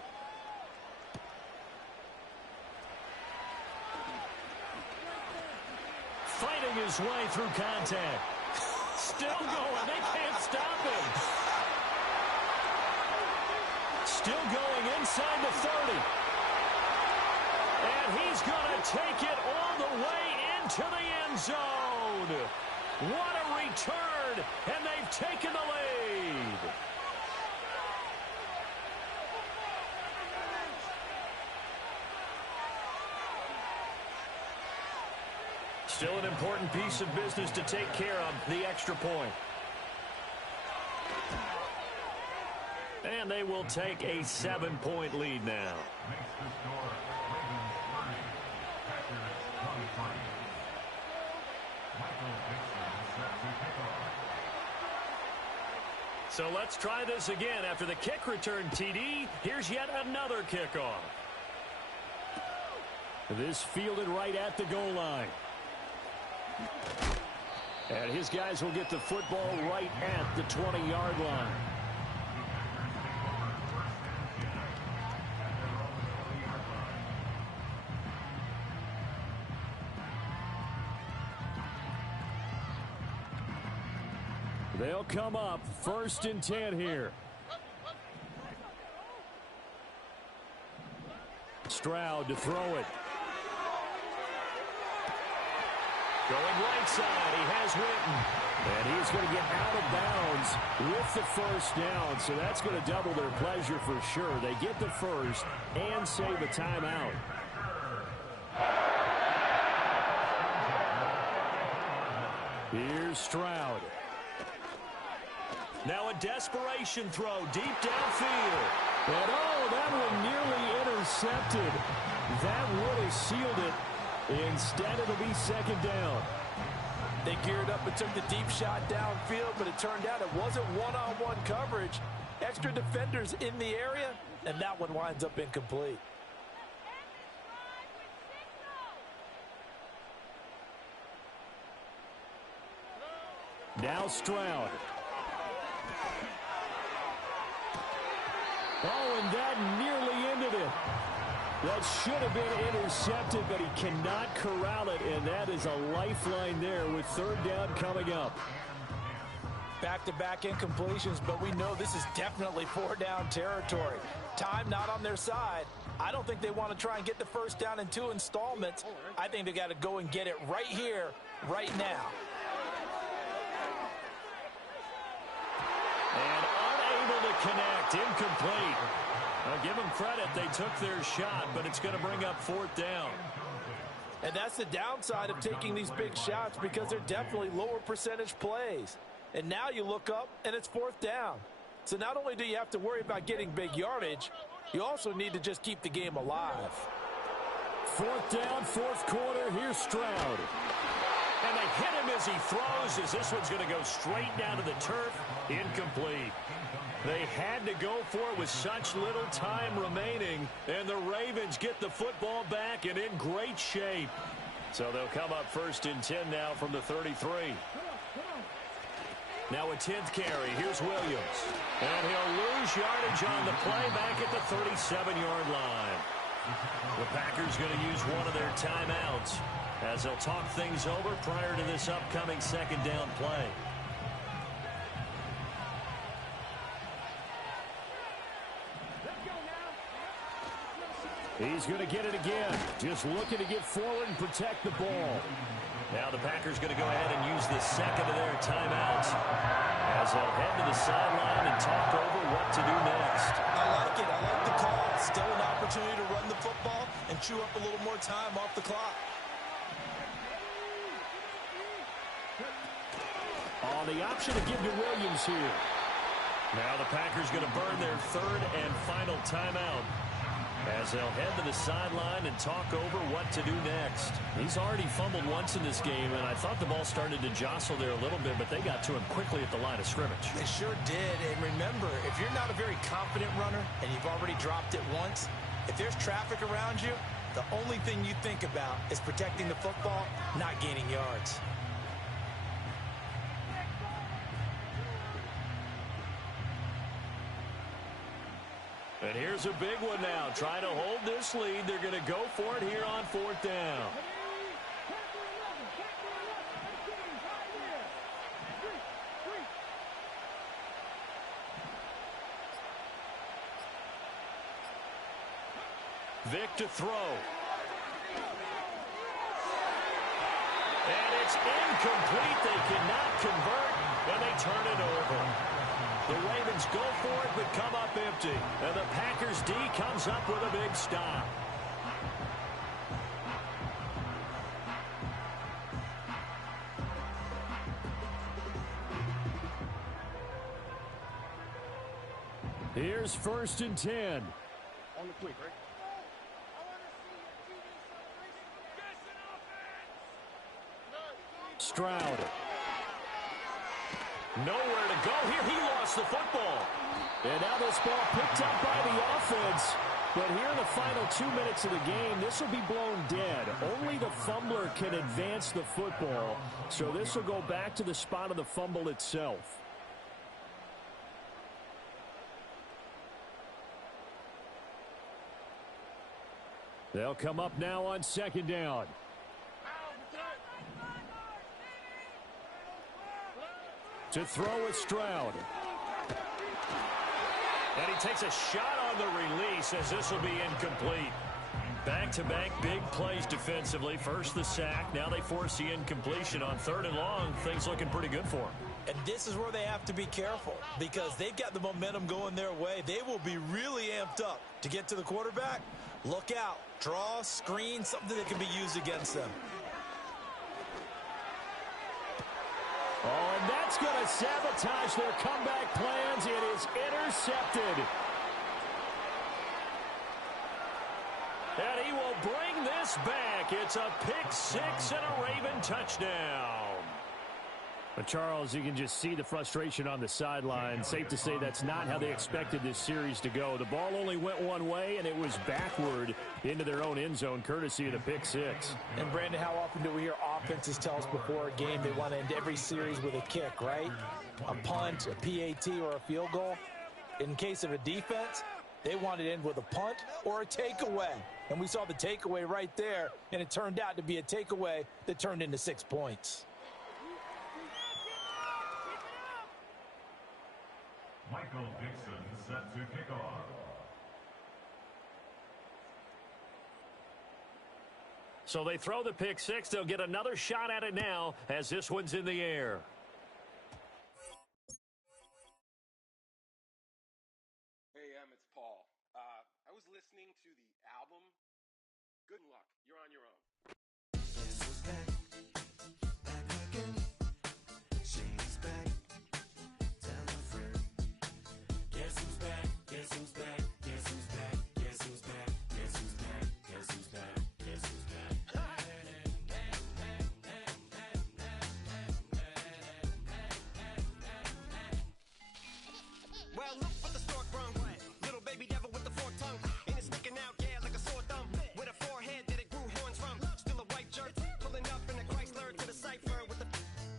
Fighting his way through contact. Still going. They can't stop him. Still going inside the 30. And he's going to take it all the way into the end zone. What a return, and they've taken the lead. Still an important piece of business to take care of, the extra point. And they will take a 7-point lead now. Makes the score Ravens 30, Packers 23. Michael Dixon set to kick off. So let's try this again. After the kick return TD, here's yet another kickoff. This fielded right at the goal line. And his guys will get the football right at the 20-yard line. They'll come up 1st and 10 here. Stroud to throw it. Going right side, he has Witten. And he's going to get out of bounds with the first down. So that's going to double their pleasure for sure. They get the first and save a timeout. Here's Stroud. Now a desperation throw deep downfield. And that one nearly intercepted. That would have sealed it. Instead, it'll be 2nd down. They geared up and took the deep shot downfield, but it turned out it wasn't one-on-one coverage. Extra defenders in the area, and that one winds up incomplete. Now Stroud. Oh, and that nearly ended it. That should have been intercepted, but he cannot corral it, and that is a lifeline there with 3rd down coming up. Back-to-back incompletions, but we know this is definitely 4-down territory. Time not on their side. I don't think they want to try and get the first down in 2 installments. I think they got to go and get it right here, right now. And unable to connect, incomplete. I'll give them credit. They took their shot, but it's going to bring up 4th down. And that's the downside of taking these big shots because they're definitely lower percentage plays. And now you look up, and it's 4th down. So not only do you have to worry about getting big yardage, you also need to just keep the game alive. 4th down, 4th quarter. Here's Stroud. And they hit him as he throws, as this one's going to go straight down to the turf. Incomplete. They had to go for it with such little time remaining, and the Ravens get the football back and in great shape. So they'll come up 1st and 10 now from the 33. Now a 10th carry. Here's Williams. And he'll lose yardage on the play back at the 37-yard line. The Packers going to use one of their timeouts as they'll talk things over prior to this upcoming 2nd down play. He's going to get it again. Just looking to get forward and protect the ball. Now the Packers going to go ahead and use the 2nd of their timeouts as they'll head to the sideline and talk over what to do next. I like it. I like the call. Still an opportunity to run the football and chew up a little more time off the clock. Oh, the option to give to Williams here. Now the Packers going to burn their 3rd and final timeout as they'll head to the sideline and talk over what to do next. He's already fumbled once in this game, and I thought the ball started to jostle there a little bit, but they got to him quickly at the line of scrimmage. They sure did, and remember, if you're not a very confident runner and you've already dropped it once, if there's traffic around you, the only thing you think about is protecting the football, not gaining yards. And here's a big one now. Trying to hold this lead. They're going to go for it here on 4th down. Vick to throw. And it's incomplete. They cannot convert, and they turn it over. The Ravens go for it, but come up empty. And the Packers D comes up with a big stop. Here's 1st and 10. On the quick, right? Stroud. Nowhere to go here. He lost the football. And now this ball picked up by the offense. But here in the final 2 minutes of the game, this will be blown dead. Only the fumbler can advance the football. So this will go back to the spot of the fumble itself. They'll come up now on 2nd down. To throw with Stroud. And he takes a shot on the release as this will be incomplete. Back-to-back big plays defensively. First the sack. Now they force the incompletion on 3rd and long. Things looking pretty good for them. And this is where they have to be careful because they've got the momentum going their way. They will be really amped up to get to the quarterback. Look out. Draw, screen, something that can be used against them. Oh, and that's going to sabotage their comeback plans. It is intercepted. And he will bring this back. It's a pick six and a Raven touchdown. But Charles, you can just see the frustration on the sideline. Safe to say that's not how they expected this series to go. The ball only went one way, and it was backward into their own end zone, courtesy of the pick six. And, Brandon, how often do we hear offenses tell us before a game they want to end every series with a kick, right? A punt, a PAT, or a field goal. In case of a defense, they want to end with a punt or a takeaway. And we saw the takeaway right there, and it turned out to be a takeaway that turned into 6 points. Michael Dixon set to kick off. So they throw the pick six. They'll get another shot at it now as this one's in the air. Hey, it's Paul. I was listening to the album. Good luck. You're on your own. Guess who's back? Back again. She's back. Tell a friend. Guess who's back? Guess who's back? Guess who's back? Guess who's back? Guess who's back? Guess who's back? Guess who's back? Well, look for the stork sprung. Little baby devil with the forked tongue. And it's sticking out, yeah, like a sore thumb. With a forehead that it grew horns from. Still a white shirt. Pulling up in a Chrysler to the cipher with the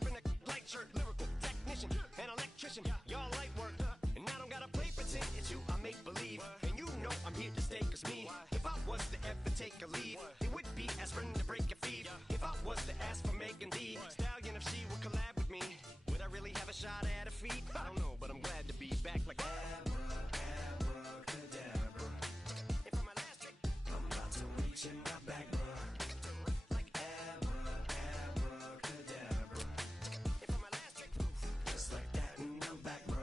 in a light shirt. Lyrical technician and electrician. Y'all light work. And I don't gotta play pretend. It's you I make believe. And you know I'm here to stay. Cause me, if I was to ever take a leave, it would be aspirin to break your feet. If I was to ask for Megan Thee Stallion, if she would collab with me, would I really have a shot at her feet? I don't know, but I'm glad to be back like abracadabra. And for my last trick, I'm about to reach in my back, bruh. Like abracadabra. And for my last trick, just like that, and I'm back, bruh.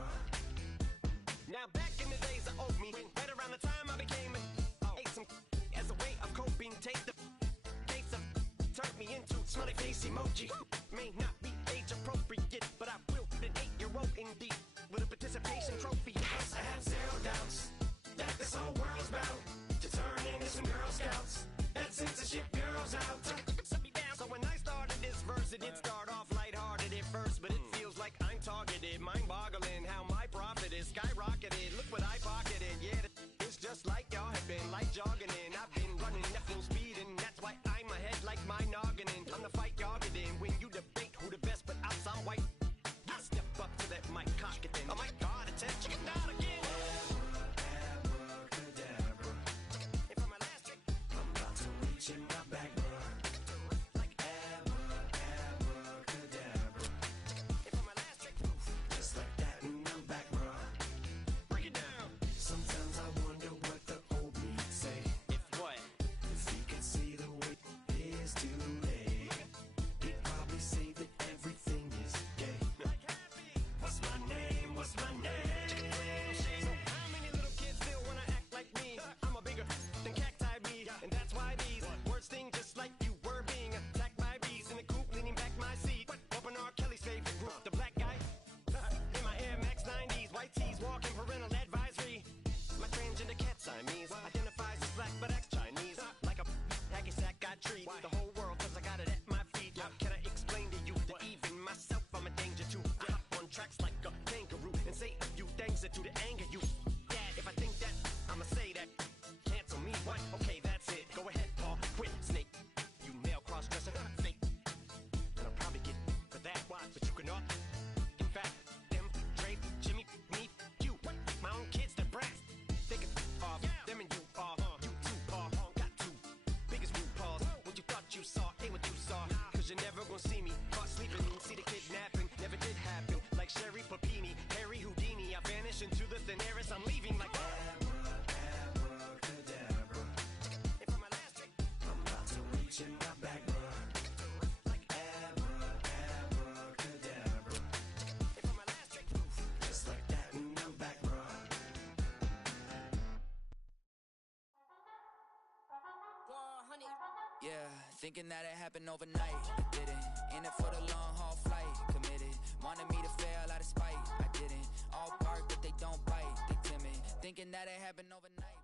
Now back in the days of oatmeal, right around the time I became ate some as a way of coping. Take the case of turned me into smiley face emoji. May not be age appropriate, but I will be an 8-year-old indeed with a participation trophy. Yes, I have zero doubts that this whole world's bound to turn into some Girl Scouts. That censorship bureau's out. So when I started this verse, it did start off lighthearted at first, but it feels like I'm targeted. Mind-boggling how my profit is skyrocketed. Look what I pocketed. Yeah, it's just like y'all have been like jogging in. I've been running at full speed, and that's why I'm ahead like my noggin. I'm the fight y'all get in when you debate who the best, but I'm some white. I step up to that mic, cock it then. Oh my God, attention, get down again. Abracadabra. And for my last trick, I'm about to reach in my back, bruh. crashing to the thin air as I'm leaving like abracadabra. And for my last trick, I'm about to reach in my back, like abracadabra. And for my last trick, just like that, and I'm back, bro. Yeah, thinking that it happened overnight. I didn't. In it for the long haul flight. Committed. Wanted me to fail out of spite. I didn't. All bark, but they don't bite. They timid. Thinking that it happened overnight.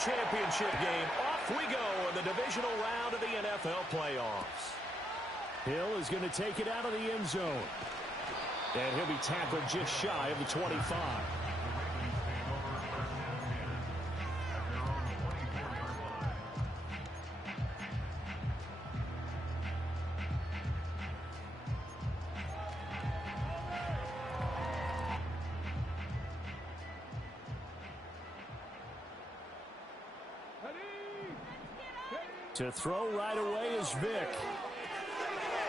Championship game. Off we go in the divisional round of the NFL playoffs. Hill is going to take it out of the end zone. And he'll be tackled just shy of the 25. To throw right away is Vick.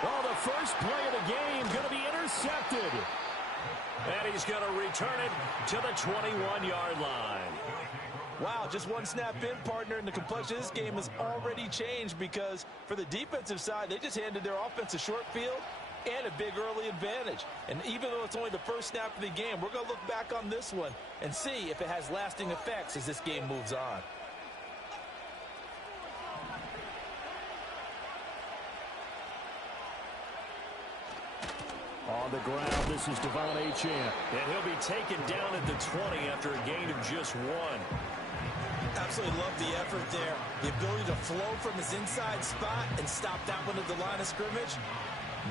Oh, the first play of the game going to be intercepted. And he's going to return it to the 21-yard line. Wow, just one snap in, partner, and the complexion of this game has already changed because for the defensive side, they just handed their offense a short field and a big early advantage. And even though it's only the first snap of the game, we're going to look back on this one and see if it has lasting effects as this game moves on. On the ground, this is Devon Achane. And he'll be taken down at the 20 after a gain of just 1. absolutely love the effort there. The ability to flow from his inside spot and stop that one at the line of scrimmage.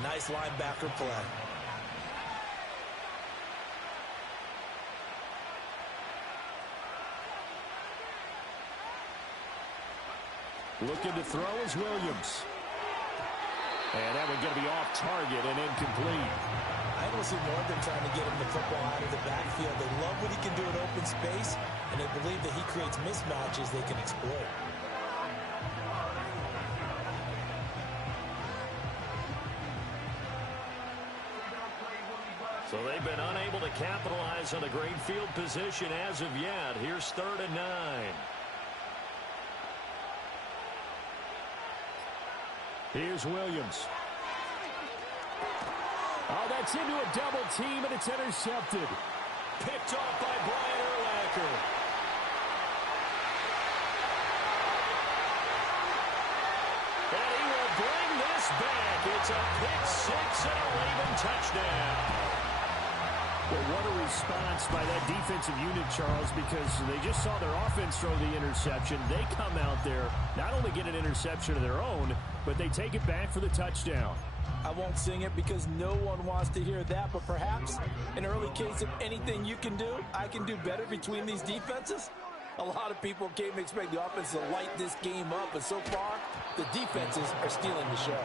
Nice linebacker play. Looking to throw is Williams. And that one going to be off target and incomplete. I don't see more than trying to get him the football out of the backfield. They love what he can do in open space, and they believe that he creates mismatches they can exploit. So they've been unable to capitalize on a great field position as of yet. Here's 3rd and 9. Here's Williams. Oh, that's into a double team, and it's intercepted. Picked off by Brian Urlacher. And he will bring this back. It's a pick six and a Raven touchdown. Well, what a response by that defensive unit, Charles, because they just saw their offense throw the interception. They come out there, not only get an interception of their own, but they take it back for the touchdown. I won't sing it because no one wants to hear that, but perhaps an early case of anything you can do, I can do better between these defenses. A lot of people came to expect the offense to light this game up, but so far, the defenses are stealing the show.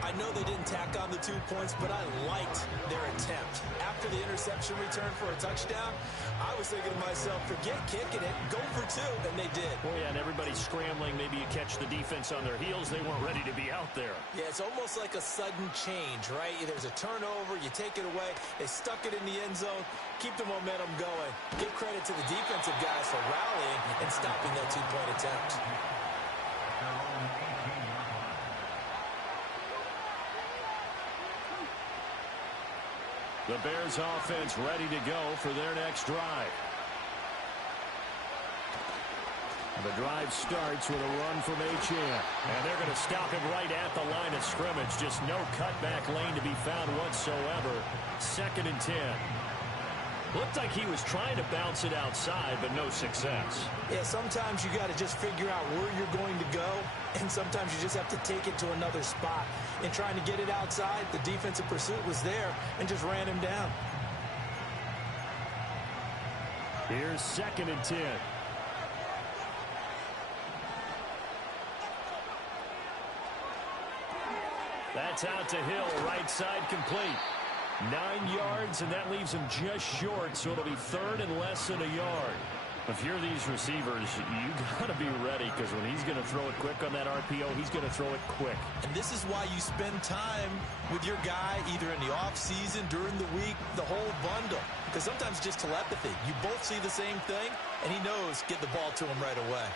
I know they didn't tack on the 2 points, but I liked their attempt. After the interception return for a touchdown, I was thinking to myself, forget kicking it, go for 2, and they did. Oh, yeah, and everybody's scrambling. Maybe you catch the defense on their heels. They weren't ready to be out there. Yeah, it's almost like a sudden change, right? There's a turnover, you take it away, they stuck it in the end zone, keep the momentum going. Give credit to the defensive guys for rallying and stopping that 2-point attempt. The Bears offense ready to go for their next drive. The drive starts with a run from Achane. And they're going to stop him right at the line of scrimmage. Just no cutback lane to be found whatsoever. 2nd and 10. Looked like he was trying to bounce it outside, but no success. Yeah, sometimes you got to just figure out where you're going to go, and sometimes you just have to take it to another spot. In trying to get it outside, the defensive pursuit was there and just ran him down. Here's 2nd and 10. That's out to Hill, right side complete. 9 yards, and that leaves him just short, so it'll be 3rd and less than a yard. If you're these receivers, you got to be ready, because when he's going to throw it quick on that RPO, he's going to throw it quick. And this is why you spend time with your guy, either in the offseason, during the week, the whole bundle. Because sometimes just telepathy. You both see the same thing, and he knows get the ball to him right away.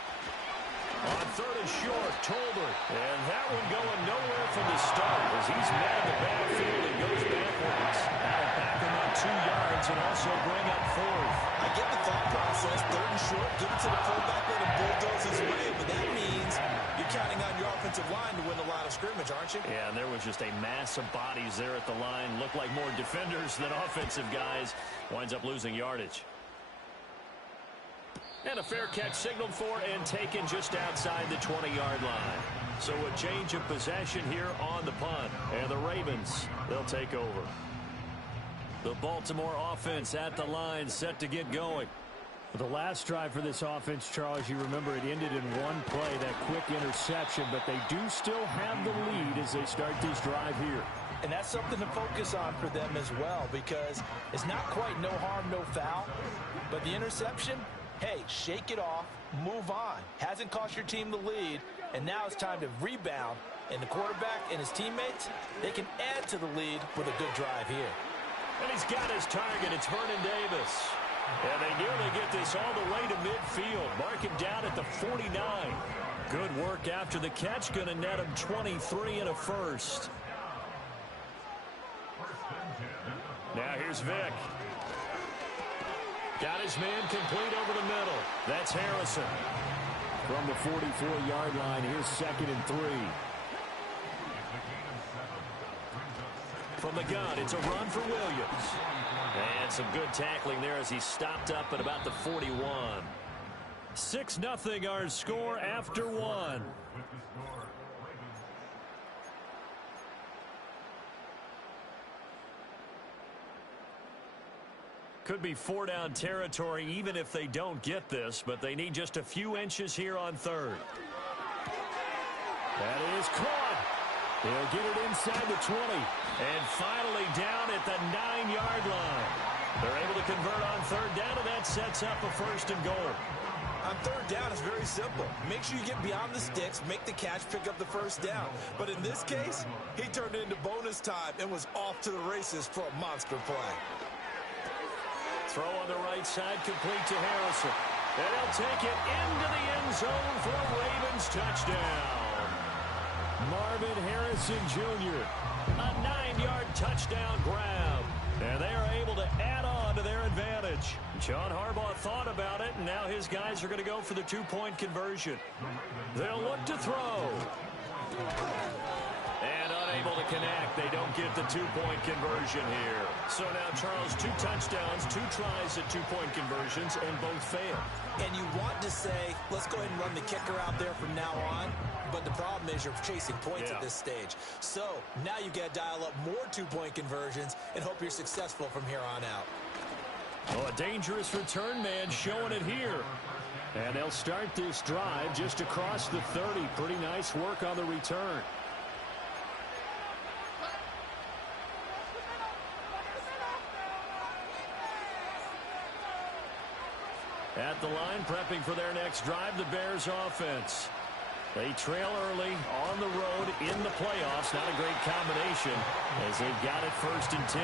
On 3rd and short, Tolbert. And that one going nowhere from the start as he's met in the backfield and goes backwards. That'll back him up 2 yards and also bring up 4th. I get the thought process. 3rd and short, give it to the fullback, let him bulldoze his way. But that means you're counting on your offensive line to win a lot of scrimmage, aren't you? Yeah, and there was just a mass of bodies there at the line. Looked like more defenders than offensive guys. Winds up losing yardage. And a fair catch signaled for and taken just outside the 20-yard line. So a change of possession here on the punt. And the Ravens, they'll take over. The Baltimore offense at the line, set to get going. The last drive for this offense, Charles, you remember it ended in one play, that quick interception, but they do still have the lead as they start this drive here. And that's something to focus on for them as well, because it's not quite no harm, no foul, but the interception, hey, shake it off, move on. Hasn't cost your team the lead, and now it's time to rebound. And the quarterback and his teammates, they can add to the lead with a good drive here. And he's got his target. It's Vernon Davis. And they nearly get this all the way to midfield. Mark him down at the 49. Good work after the catch. Going to net him 23 and a first. Now here's Vick. Got his man complete over the middle. That's Harrison. From the 44-yard line, here's 2nd and 3. From the gun, it's a run for Williams. And some good tackling there as he stopped up at about the 41. 6-0 our score after one. Could be 4-down territory even if they don't get this, but they need just a few inches here on third. That is caught. He'll get it inside the 20. And finally down at the 9-yard line. They're able to convert on third down, and that sets up a 1st and goal. On third down, it's very simple. Make sure you get beyond the sticks, make the catch, pick up the 1st down. But in this case, he turned it into bonus time and was off to the races for a monster play. Throw on the right side, complete to Harrison. And he'll take it into the end zone for a Ravens touchdown. Marvin Harrison Jr., a 9-yard touchdown grab. And they are able to add on to their advantage. John Harbaugh thought about it, and now his guys are going to go for the 2-point conversion. They'll look to throw. And unable to connect. They don't get the 2-point conversion here. So now, Charles, 2 touchdowns, 2 tries at 2-point conversions, and both fail. And you want to say, let's go ahead and run the kicker out there from now on. But the problem is you're chasing points at this stage. So now you got to dial up more 2-point conversions and hope you're successful from here on out. Oh, a dangerous return man showing it here. And they'll start this drive just across the 30. Pretty nice work on the return. At the line, prepping for their next drive, the Bears offense. They trail early on the road in the playoffs. Not a great combination as they've got it 1st and 10.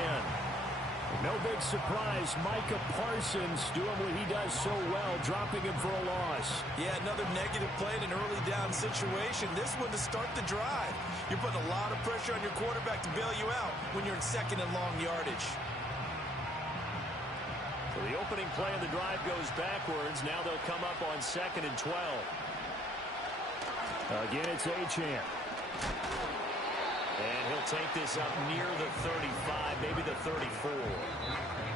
No big surprise. Micah Parsons doing what he does so well, dropping him for a loss. Yeah, another negative play in an early down situation. This one to start the drive. You're putting a lot of pressure on your quarterback to bail you out when you're in 2nd and long yardage. So the opening play of the drive goes backwards. Now they'll come up on 2nd and 12. Again, it's Achane. And he'll take this up near the 35, maybe the 34.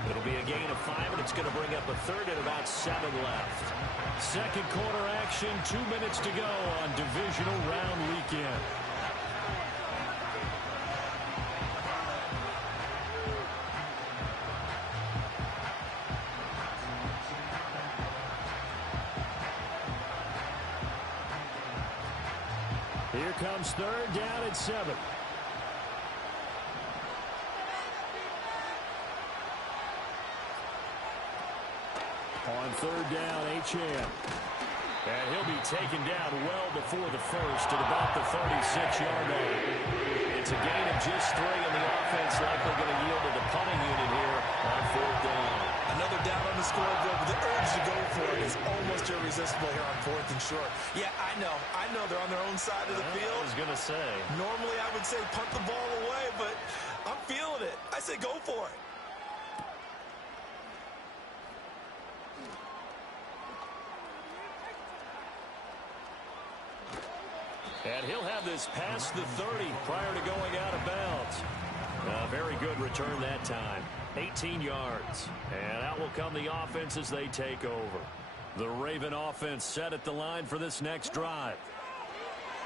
It'll be a gain of 5, and it's going to bring up a 3rd and about 7 left. 2nd quarter action, 2 minutes to go on divisional round weekend. Here comes 3rd down at 7. On 3rd down, Achane. And he'll be taken down well before the 1st at about the 36-yard line. It's a gain of just 3, and the offense likely going to yield to the punting unit here on 4th down. Another down on the scoreboard, but the urge to go for it is almost irresistible here on 4th and short. Yeah, I know they're on their own side of the field. I was going to say. Normally I would say punt the ball away, but I'm feeling it. I say go for it. And he'll have this past the 30 prior to going out of bounds. Very good return that time. 18 yards. And out will come the offense as they take over. The Raven offense set at the line for this next drive.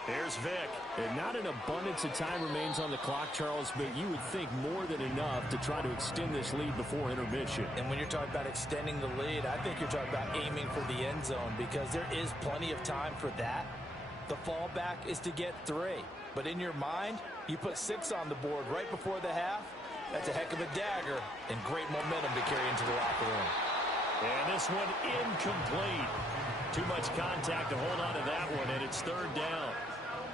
Here's Vic. And not an abundance of time remains on the clock, Charles, but you would think more than enough to try to extend this lead before intermission. And when you're talking about extending the lead, I think you're talking about aiming for the end zone because there is plenty of time for that. The fallback is to get 3. But in your mind, you put 6 on the board right before the half. That's a heck of a dagger and great momentum to carry into the locker room. And this one incomplete. Too much contact to hold on to that one, and it's 3rd down.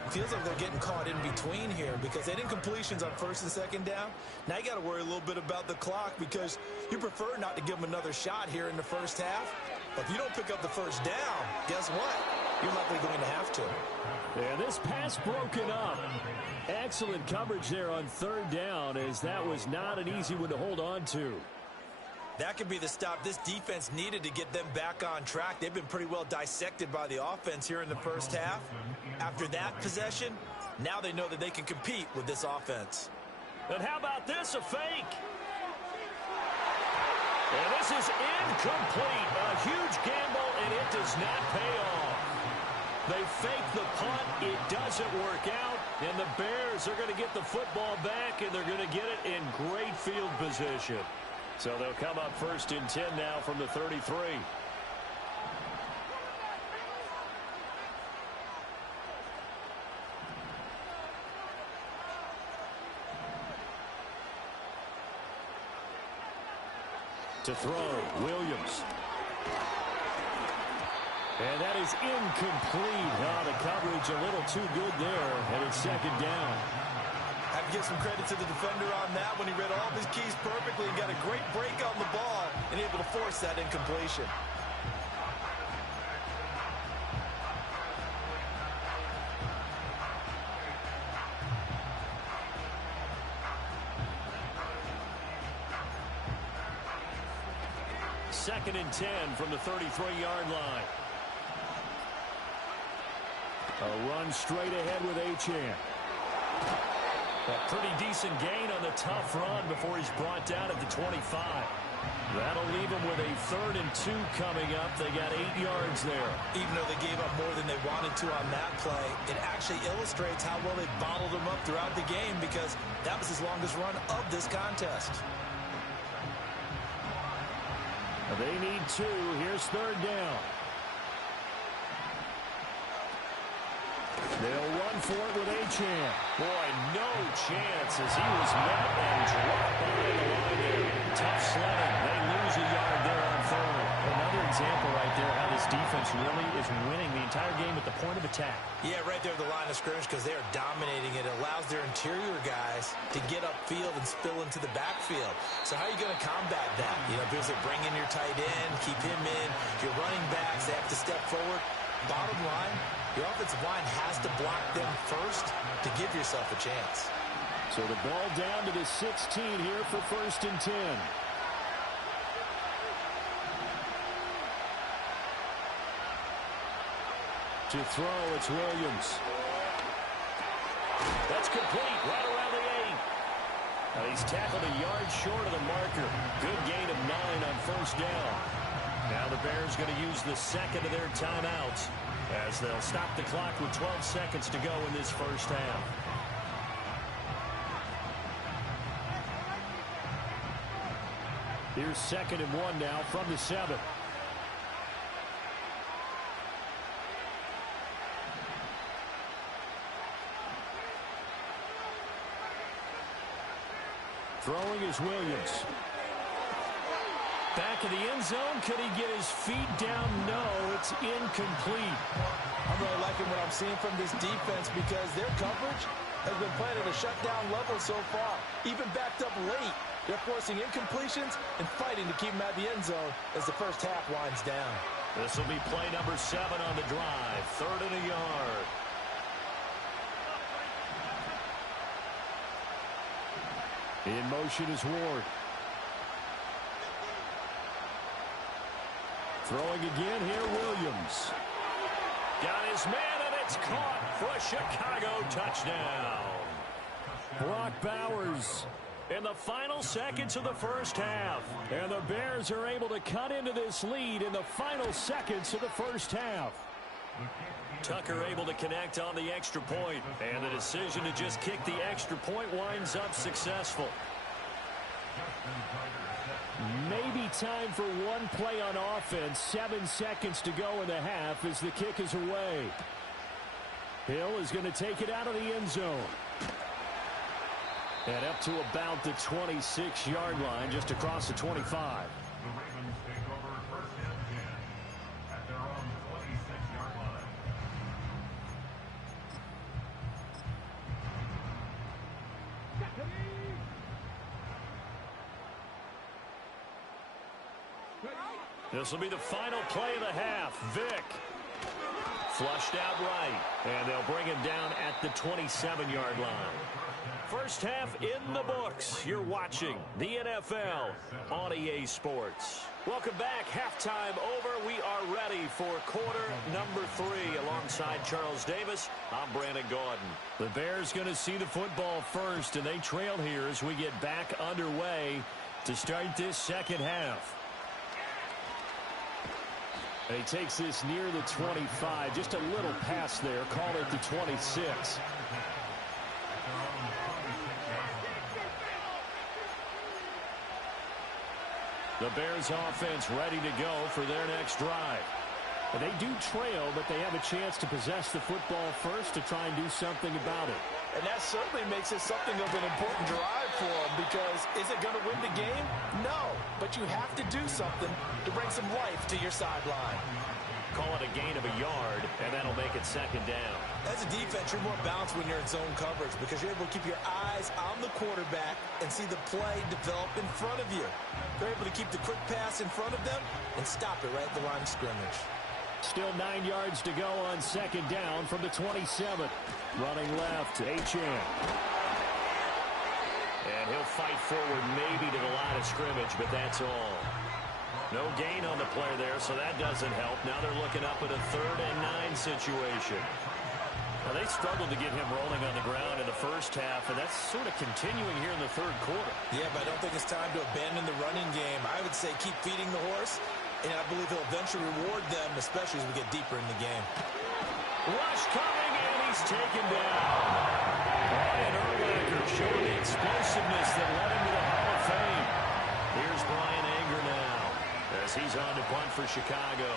It feels like they're getting caught in between here because they did incompletions on 1st and 2nd down. Now you got to worry a little bit about the clock because you prefer not to give them another shot here in the 1st half. But if you don't pick up the 1st down, guess what? You're likely going to have to. And this pass broken up. Excellent coverage there on 3rd down as that was not an easy one to hold on to. That could be the stop this defense needed to get them back on track. They've been pretty well dissected by the offense here in the 1st half. After that possession, now they know that they can compete with this offense. And how about this, a fake? And this is incomplete. A huge gamble and it does not pay off. They fake the punt. It doesn't work out, and the Bears are going to get the football back, and they're going to get it in great field position. So they'll come up 1st and 10 now from the 33. To throw, Williams. And that is incomplete. The coverage a little too good there, and it's 2nd down. I have to give some credit to the defender on that when he read all of his keys perfectly and got a great break on the ball and able to force that incompletion. Second and 10 from the 33-yard line. A run straight ahead with Achane. A pretty decent gain on the tough run before he's brought down at the 25. That'll leave him with a 3rd and 2 coming up. They got 8 yards there. Even though they gave up more than they wanted to on that play, it actually illustrates how well they bottled him up throughout the game because that was his longest run of this contest. They need 2. Here's 3rd down. They'll run for it with Achane. Boy, no chance as he was met and dropped by the line there. Tough sledding. They lose a yard there on 3rd. Another example right there how this defense really is winning the entire game at the point of attack. Yeah, right there at the line of scrimmage because they are dominating it. It allows their interior guys to get upfield and spill into the backfield. So how are you going to combat that? You know, because they bring in your tight end, keep him in. Your running backs, they have to step forward. Bottom line, your offensive line has to block them first to give yourself a chance. So the ball down to the 16 here for 1st and 10. To throw, it's Williams. That's complete, right around the 8. Now he's tackled a yard short of the marker. Good gain of 9 on 1st down. Now the Bears going to use the 2nd of their timeouts as they'll stop the clock with 12 seconds to go in this 1st half. Here's 2nd and 1 now from the 7. Throwing is Williams. Back in the end zone. Could he get his feet down? No, it's incomplete. I'm really liking what I'm seeing from this defense because their coverage has been playing at a shutdown level so far. Even backed up late, they're forcing incompletions and fighting to keep them at the end zone as the 1st half winds down. This will be play number 7 on the drive. 3rd and a yard. In motion is Ward. Throwing again here, Williams. Got his man, and it's caught for a Chicago touchdown. Brock Bowers in the final seconds of the 1st half. And the Bears are able to cut into this lead in the final seconds of the 1st half. Tucker able to connect on the extra point, and the decision to just kick the extra point winds up successful. Maybe time for one play on offense. 7 seconds to go in the half as the kick is away. Hill is going to take it out of the end zone. And up to about the 26-yard line, just across the 25. The Ravens take over 1st and 10 at their own 26-yard line. This will be the final play of the half. Vick flushed out right, and they'll bring him down at the 27-yard line. 1st half in the books. You're watching the NFL on EA Sports. Welcome back. Halftime over. We are ready for quarter number 3. Alongside Charles Davis, I'm Brandon Gaudin. The Bears going to see the football first, and they trail here as we get back underway to start this 2nd half. And he takes this near the 25. Just a little pass there. Call it the 26. The Bears offense ready to go for their next drive. And they do trail, but they have a chance to possess the football first to try and do something about it. And that certainly makes it something of an important drive for them, because is it going to win the game? No, but you have to do something to bring some life to your sideline. Call it a gain of a yard, and that'll make it second down. As a defense, you're more balanced when you're in zone coverage because you're able to keep your eyes on the quarterback and see the play develop in front of you. They're able to keep the quick pass in front of them and stop it right at the line of scrimmage. Still 9 yards to go on second down from the 27. Running left, Achane. And he'll fight forward maybe to the line of scrimmage, but that's all. No gain on the play there, so that doesn't help. Now they're looking up at a 3rd and 9 situation. Now they struggled to get him rolling on the ground in the first half, and that's sort of continuing here in the third quarter. Yeah, but I don't think it's time to abandon the running game. I would say keep feeding the horse, and I believe he'll eventually reward them, especially as we get deeper in the game. Rush coming, and he's taken down. Brian Urlacher showing the explosiveness that led him to the Hall of Fame. Here's Brian Anger now as he's on to punt for Chicago.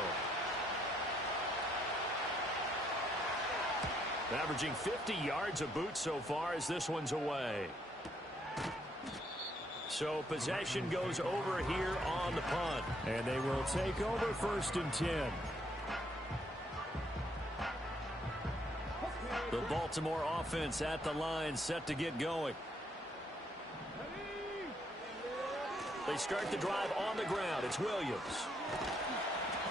Averaging 50 yards a boot so far as this one's away. So possession goes over here on the punt. And they will take over 1st and 10. The Baltimore offense at the line, set to get going. They start the drive on the ground. It's Williams.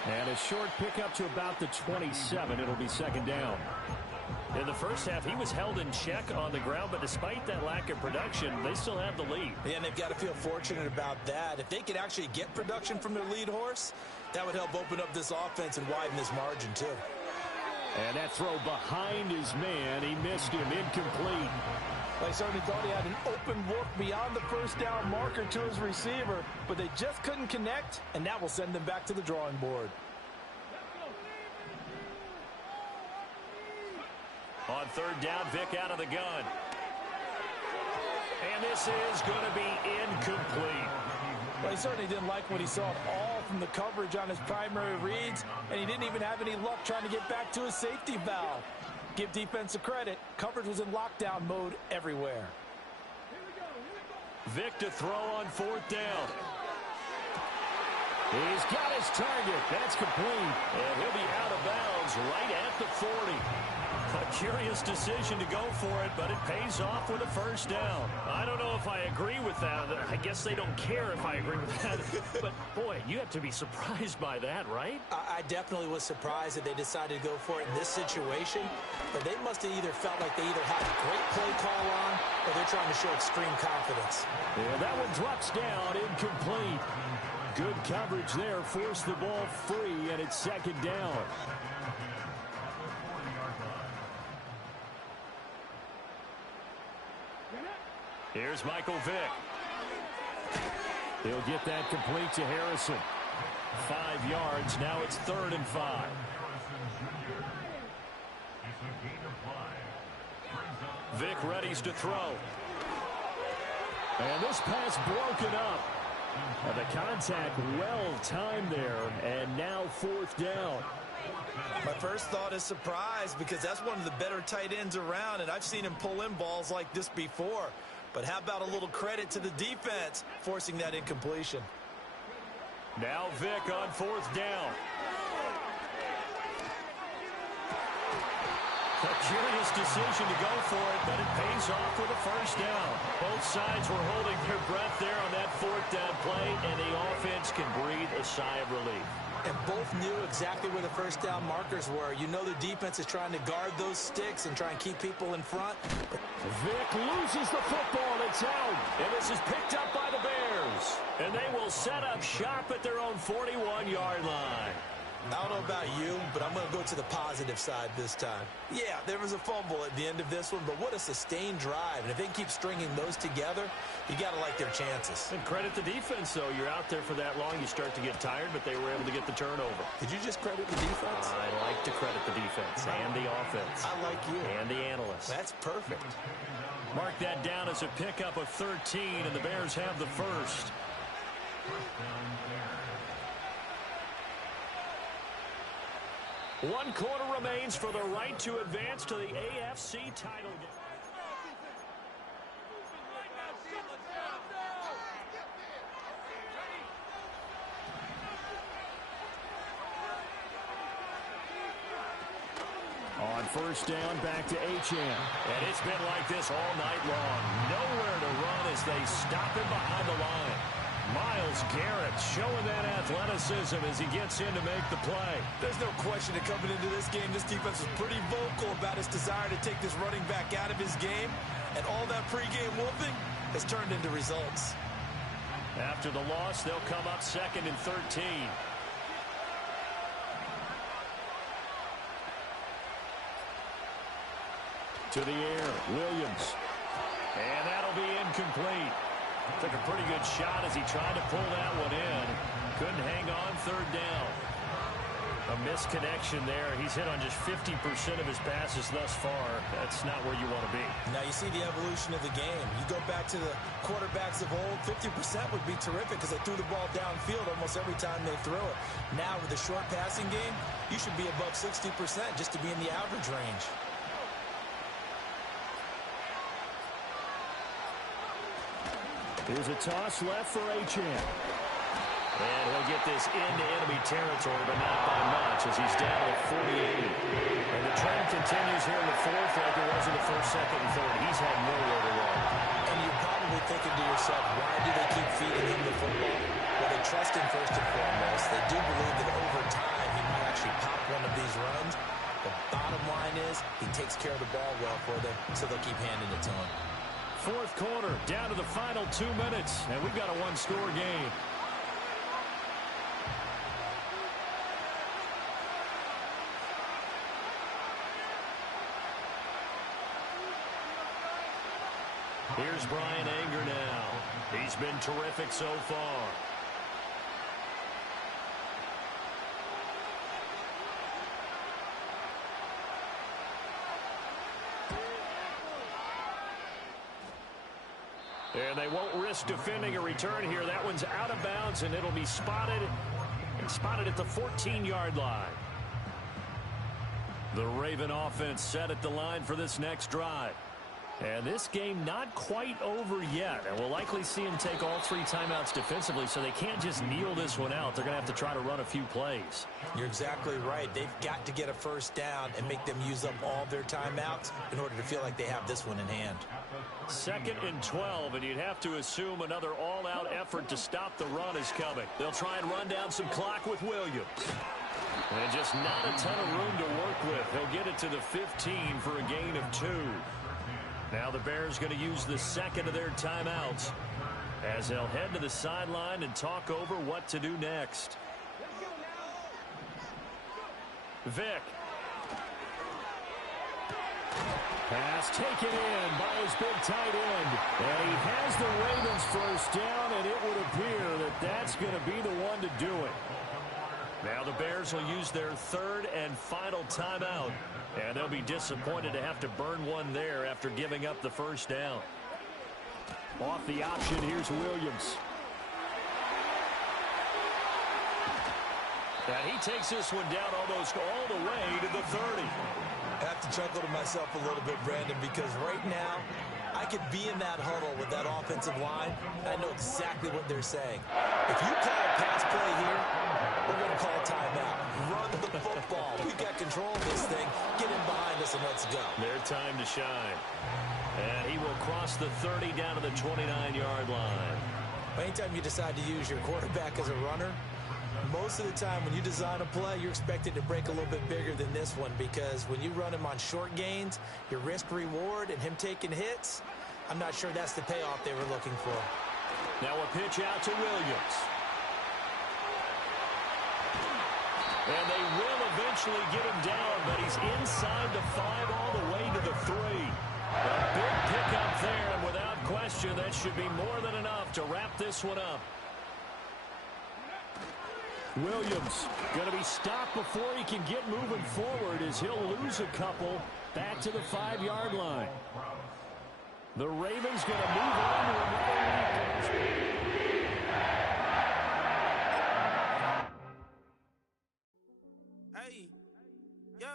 And a short pickup to about the 27. It'll be second down. In the first half, he was held in check on the ground, but despite that lack of production, they still have the lead. Yeah, and they've got to feel fortunate about that. If they could actually get production from their lead horse, that would help open up this offense and widen this margin, too. And that throw behind his man, he missed him, incomplete. They certainly thought he had an open look beyond the first down marker to his receiver, but they just couldn't connect, and that will send them back to the drawing board. On 3rd down, Vic out of the gun. And this is going to be incomplete. Well, he certainly didn't like what he saw at all from the coverage on his primary reads, and he didn't even have any luck trying to get back to his safety valve. Give defensive credit. Coverage was in lockdown mode everywhere. Vic to throw on 4th down. He's got his target. That's complete. And he'll be out of bounds right at the 40. A curious decision to go for it, but it pays off with a first down. I don't know if I agree with that. I guess they don't care if I agree with that. But, boy, you have to be surprised by that, right? I definitely was surprised that they decided to go for it in this situation. But they must have either felt like they either had a great play call on or they're trying to show extreme confidence. Yeah, that one drops down, incomplete. Good coverage there, forced the ball free, and it's second down. Here's Michael Vick. He'll get that complete to Harrison. 5 yards. Now it's 3rd and 5. Vic readies to throw. And this pass broken up. And the contact well timed there. And now 4th down. My first thought is surprise because that's one of the better tight ends around, and I've seen him pull in balls like this before. But how about a little credit to the defense forcing that incompletion? Now Vic on 4th down. A curious decision to go for it, but it pays off with a first down. Both sides were holding their breath there on that 4th down play, and the offense can breathe a sigh of relief. And both knew exactly where the first down markers were. You know the defense is trying to guard those sticks and try and keep people in front. Vic loses the football. It's out. And this is picked up by the Bears. And they will set up shop at their own 41-yard line. I don't know about you, but I'm going to go to the positive side this time. Yeah, there was a fumble at the end of this one, but what a sustained drive. And if they can keep stringing those together, you got to like their chances. And credit the defense, though. You're out there for that long, you start to get tired, but they were able to get the turnover. Did you just credit the defense? I like to credit the defense and the offense. I like you. And the analysts. That's perfect. Mark that down as a pickup of 13, and the Bears have the first. One quarter remains for the right to advance to the AFC title game. On first down, back to Achane. And it's been like this all night long. Nowhere to run as they stop him behind the line. Myles Garrett showing that athleticism as he gets in to make the play. There's no question that coming into this game, this defense was pretty vocal about its desire to take this running back out of his game. And all that pregame whooping has turned into results. After the loss, they'll come up 2nd and 13. To the air, Williams. And that'll be incomplete. Took a pretty good shot as he tried to pull that one in. Couldn't hang on 3rd down. A misconnection there. He's hit on just 50% of his passes thus far. That's not where you want to be. Now you see the evolution of the game. You go back to the quarterbacks of old, 50% would be terrific because they threw the ball downfield almost every time they throw it. Now with the short passing game, you should be above 60% just to be in the average range. Here's a toss left for Achane. And he'll get this into enemy territory, but not by much as he's down at 48. And the trend continues here in the 4th like it was in the 1st, 2nd, and 3rd. He's had nowhere to run. And you're probably thinking to yourself, why do they keep feeding him the football? Well, they trust him first and foremost. They do believe that over time he might actually pop one of these runs. The bottom line is he takes care of the ball well for them, so they'll keep handing it to him. 4th quarter, down to the final 2 minutes, and we've got a one-score game. Here's Bryan Anger now. He's been terrific so far. And they won't risk defending a return here. That one's out of bounds, and it'll be spotted at the 14-yard line. The Raven offense set at the line for this next drive. And this game not quite over yet. And we'll likely see them take all 3 timeouts defensively, so they can't just kneel this one out. They're going to have to try to run a few plays. You're exactly right. They've got to get a first down and make them use up all their timeouts in order to feel like they have this one in hand. 2nd and 12, and you'd have to assume another all-out effort to stop the run is coming. They'll try and run down some clock with Williams. And just not a ton of room to work with. He'll get it to the 15 for a gain of 2. Now the Bears going to use the 2nd of their timeouts as they'll head to the sideline and talk over what to do next. Vick. Pass taken in by his big tight end. And he has the Ravens first down, and it would appear that that's going to be the one to do it. Now the Bears will use their 3rd and final timeout. And they'll be disappointed to have to burn one there after giving up the first down. Off the option, here's Williams. And he takes this one down almost all the way to the 30. I have to chuckle to myself a little bit, Brandon, because right now I could be in that huddle with that offensive line, and I know exactly what they're saying. If you call a pass play here, we're going to call a timeout. Run the football. We've got control of this thing. Get in behind us and let's go. Their time to shine. And he will cross the 30 down to the 29-yard line. Anytime you decide to use your quarterback as a runner, most of the time when you design a play, you're expected to break a little bit bigger than this one, because when you run him on short gains, your risk-reward and him taking hits, I'm not sure that's the payoff they were looking for. Now a pitch out to Williams. And they will eventually get him down, but he's inside the 5 all the way to the 3. A big pickup there, and without question, that should be more than enough to wrap this one up. Williams going to be stopped before he can get moving forward as he'll lose a couple back to the 5-yard line. The Ravens going to move on to another week. Hey, yo.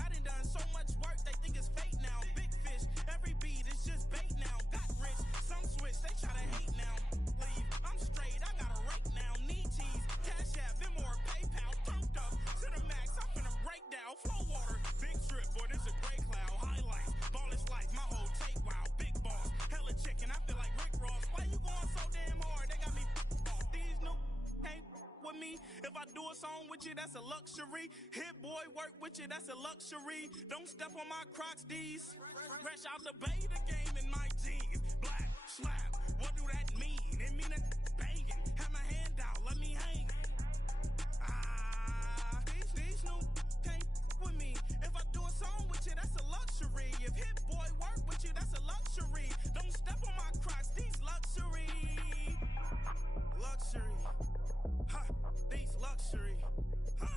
I done done so much work, they think it's fake now. Big fish, every beat is just bait now. Got rich, some switch, they try to hate now. Leave, I'm straight, I got a rake now. Need cheese, cash app, Venmo, PayPal. Turned up to the max, I'm finna break down. Flow water, big trip, boy, this a gray cloud. Highlights, ball is life, my whole take, wow. Big boss, hella chicken, I feel like Rick Ross. Why you going so damn hard? They got me off. These new can't with me. If I do a song with you, that's a luxury. Hit boy, work with you, that's a luxury. Don't step on my Crocs, these. Fresh out the bay, the game in my jeans. Black, slap, what do that mean? It mean that banging. Have my hand out, let me hang. These new can't with me. If I do a song with you, that's a luxury. If hit boy, work with you, that's a luxury. Don't step on my Crocs, these luxury. Luxury. Ha, these luxury. Ha,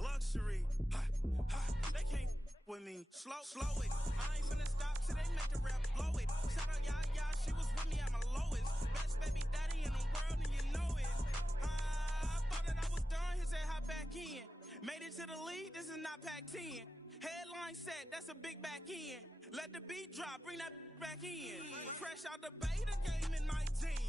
luxury. Ha, ha, they can't with me. Slow it. I ain't finna stop till they make the rap blow it. Shout out Yaya, she was with me at my lowest. Best baby daddy in the world and you know it. I thought that I was done, he said hop back in. Made it to the league, this is not Pac-10. Headline set, that's a big back end. Let the beat drop, bring that back in. Fresh out the bay, the game in my jeans.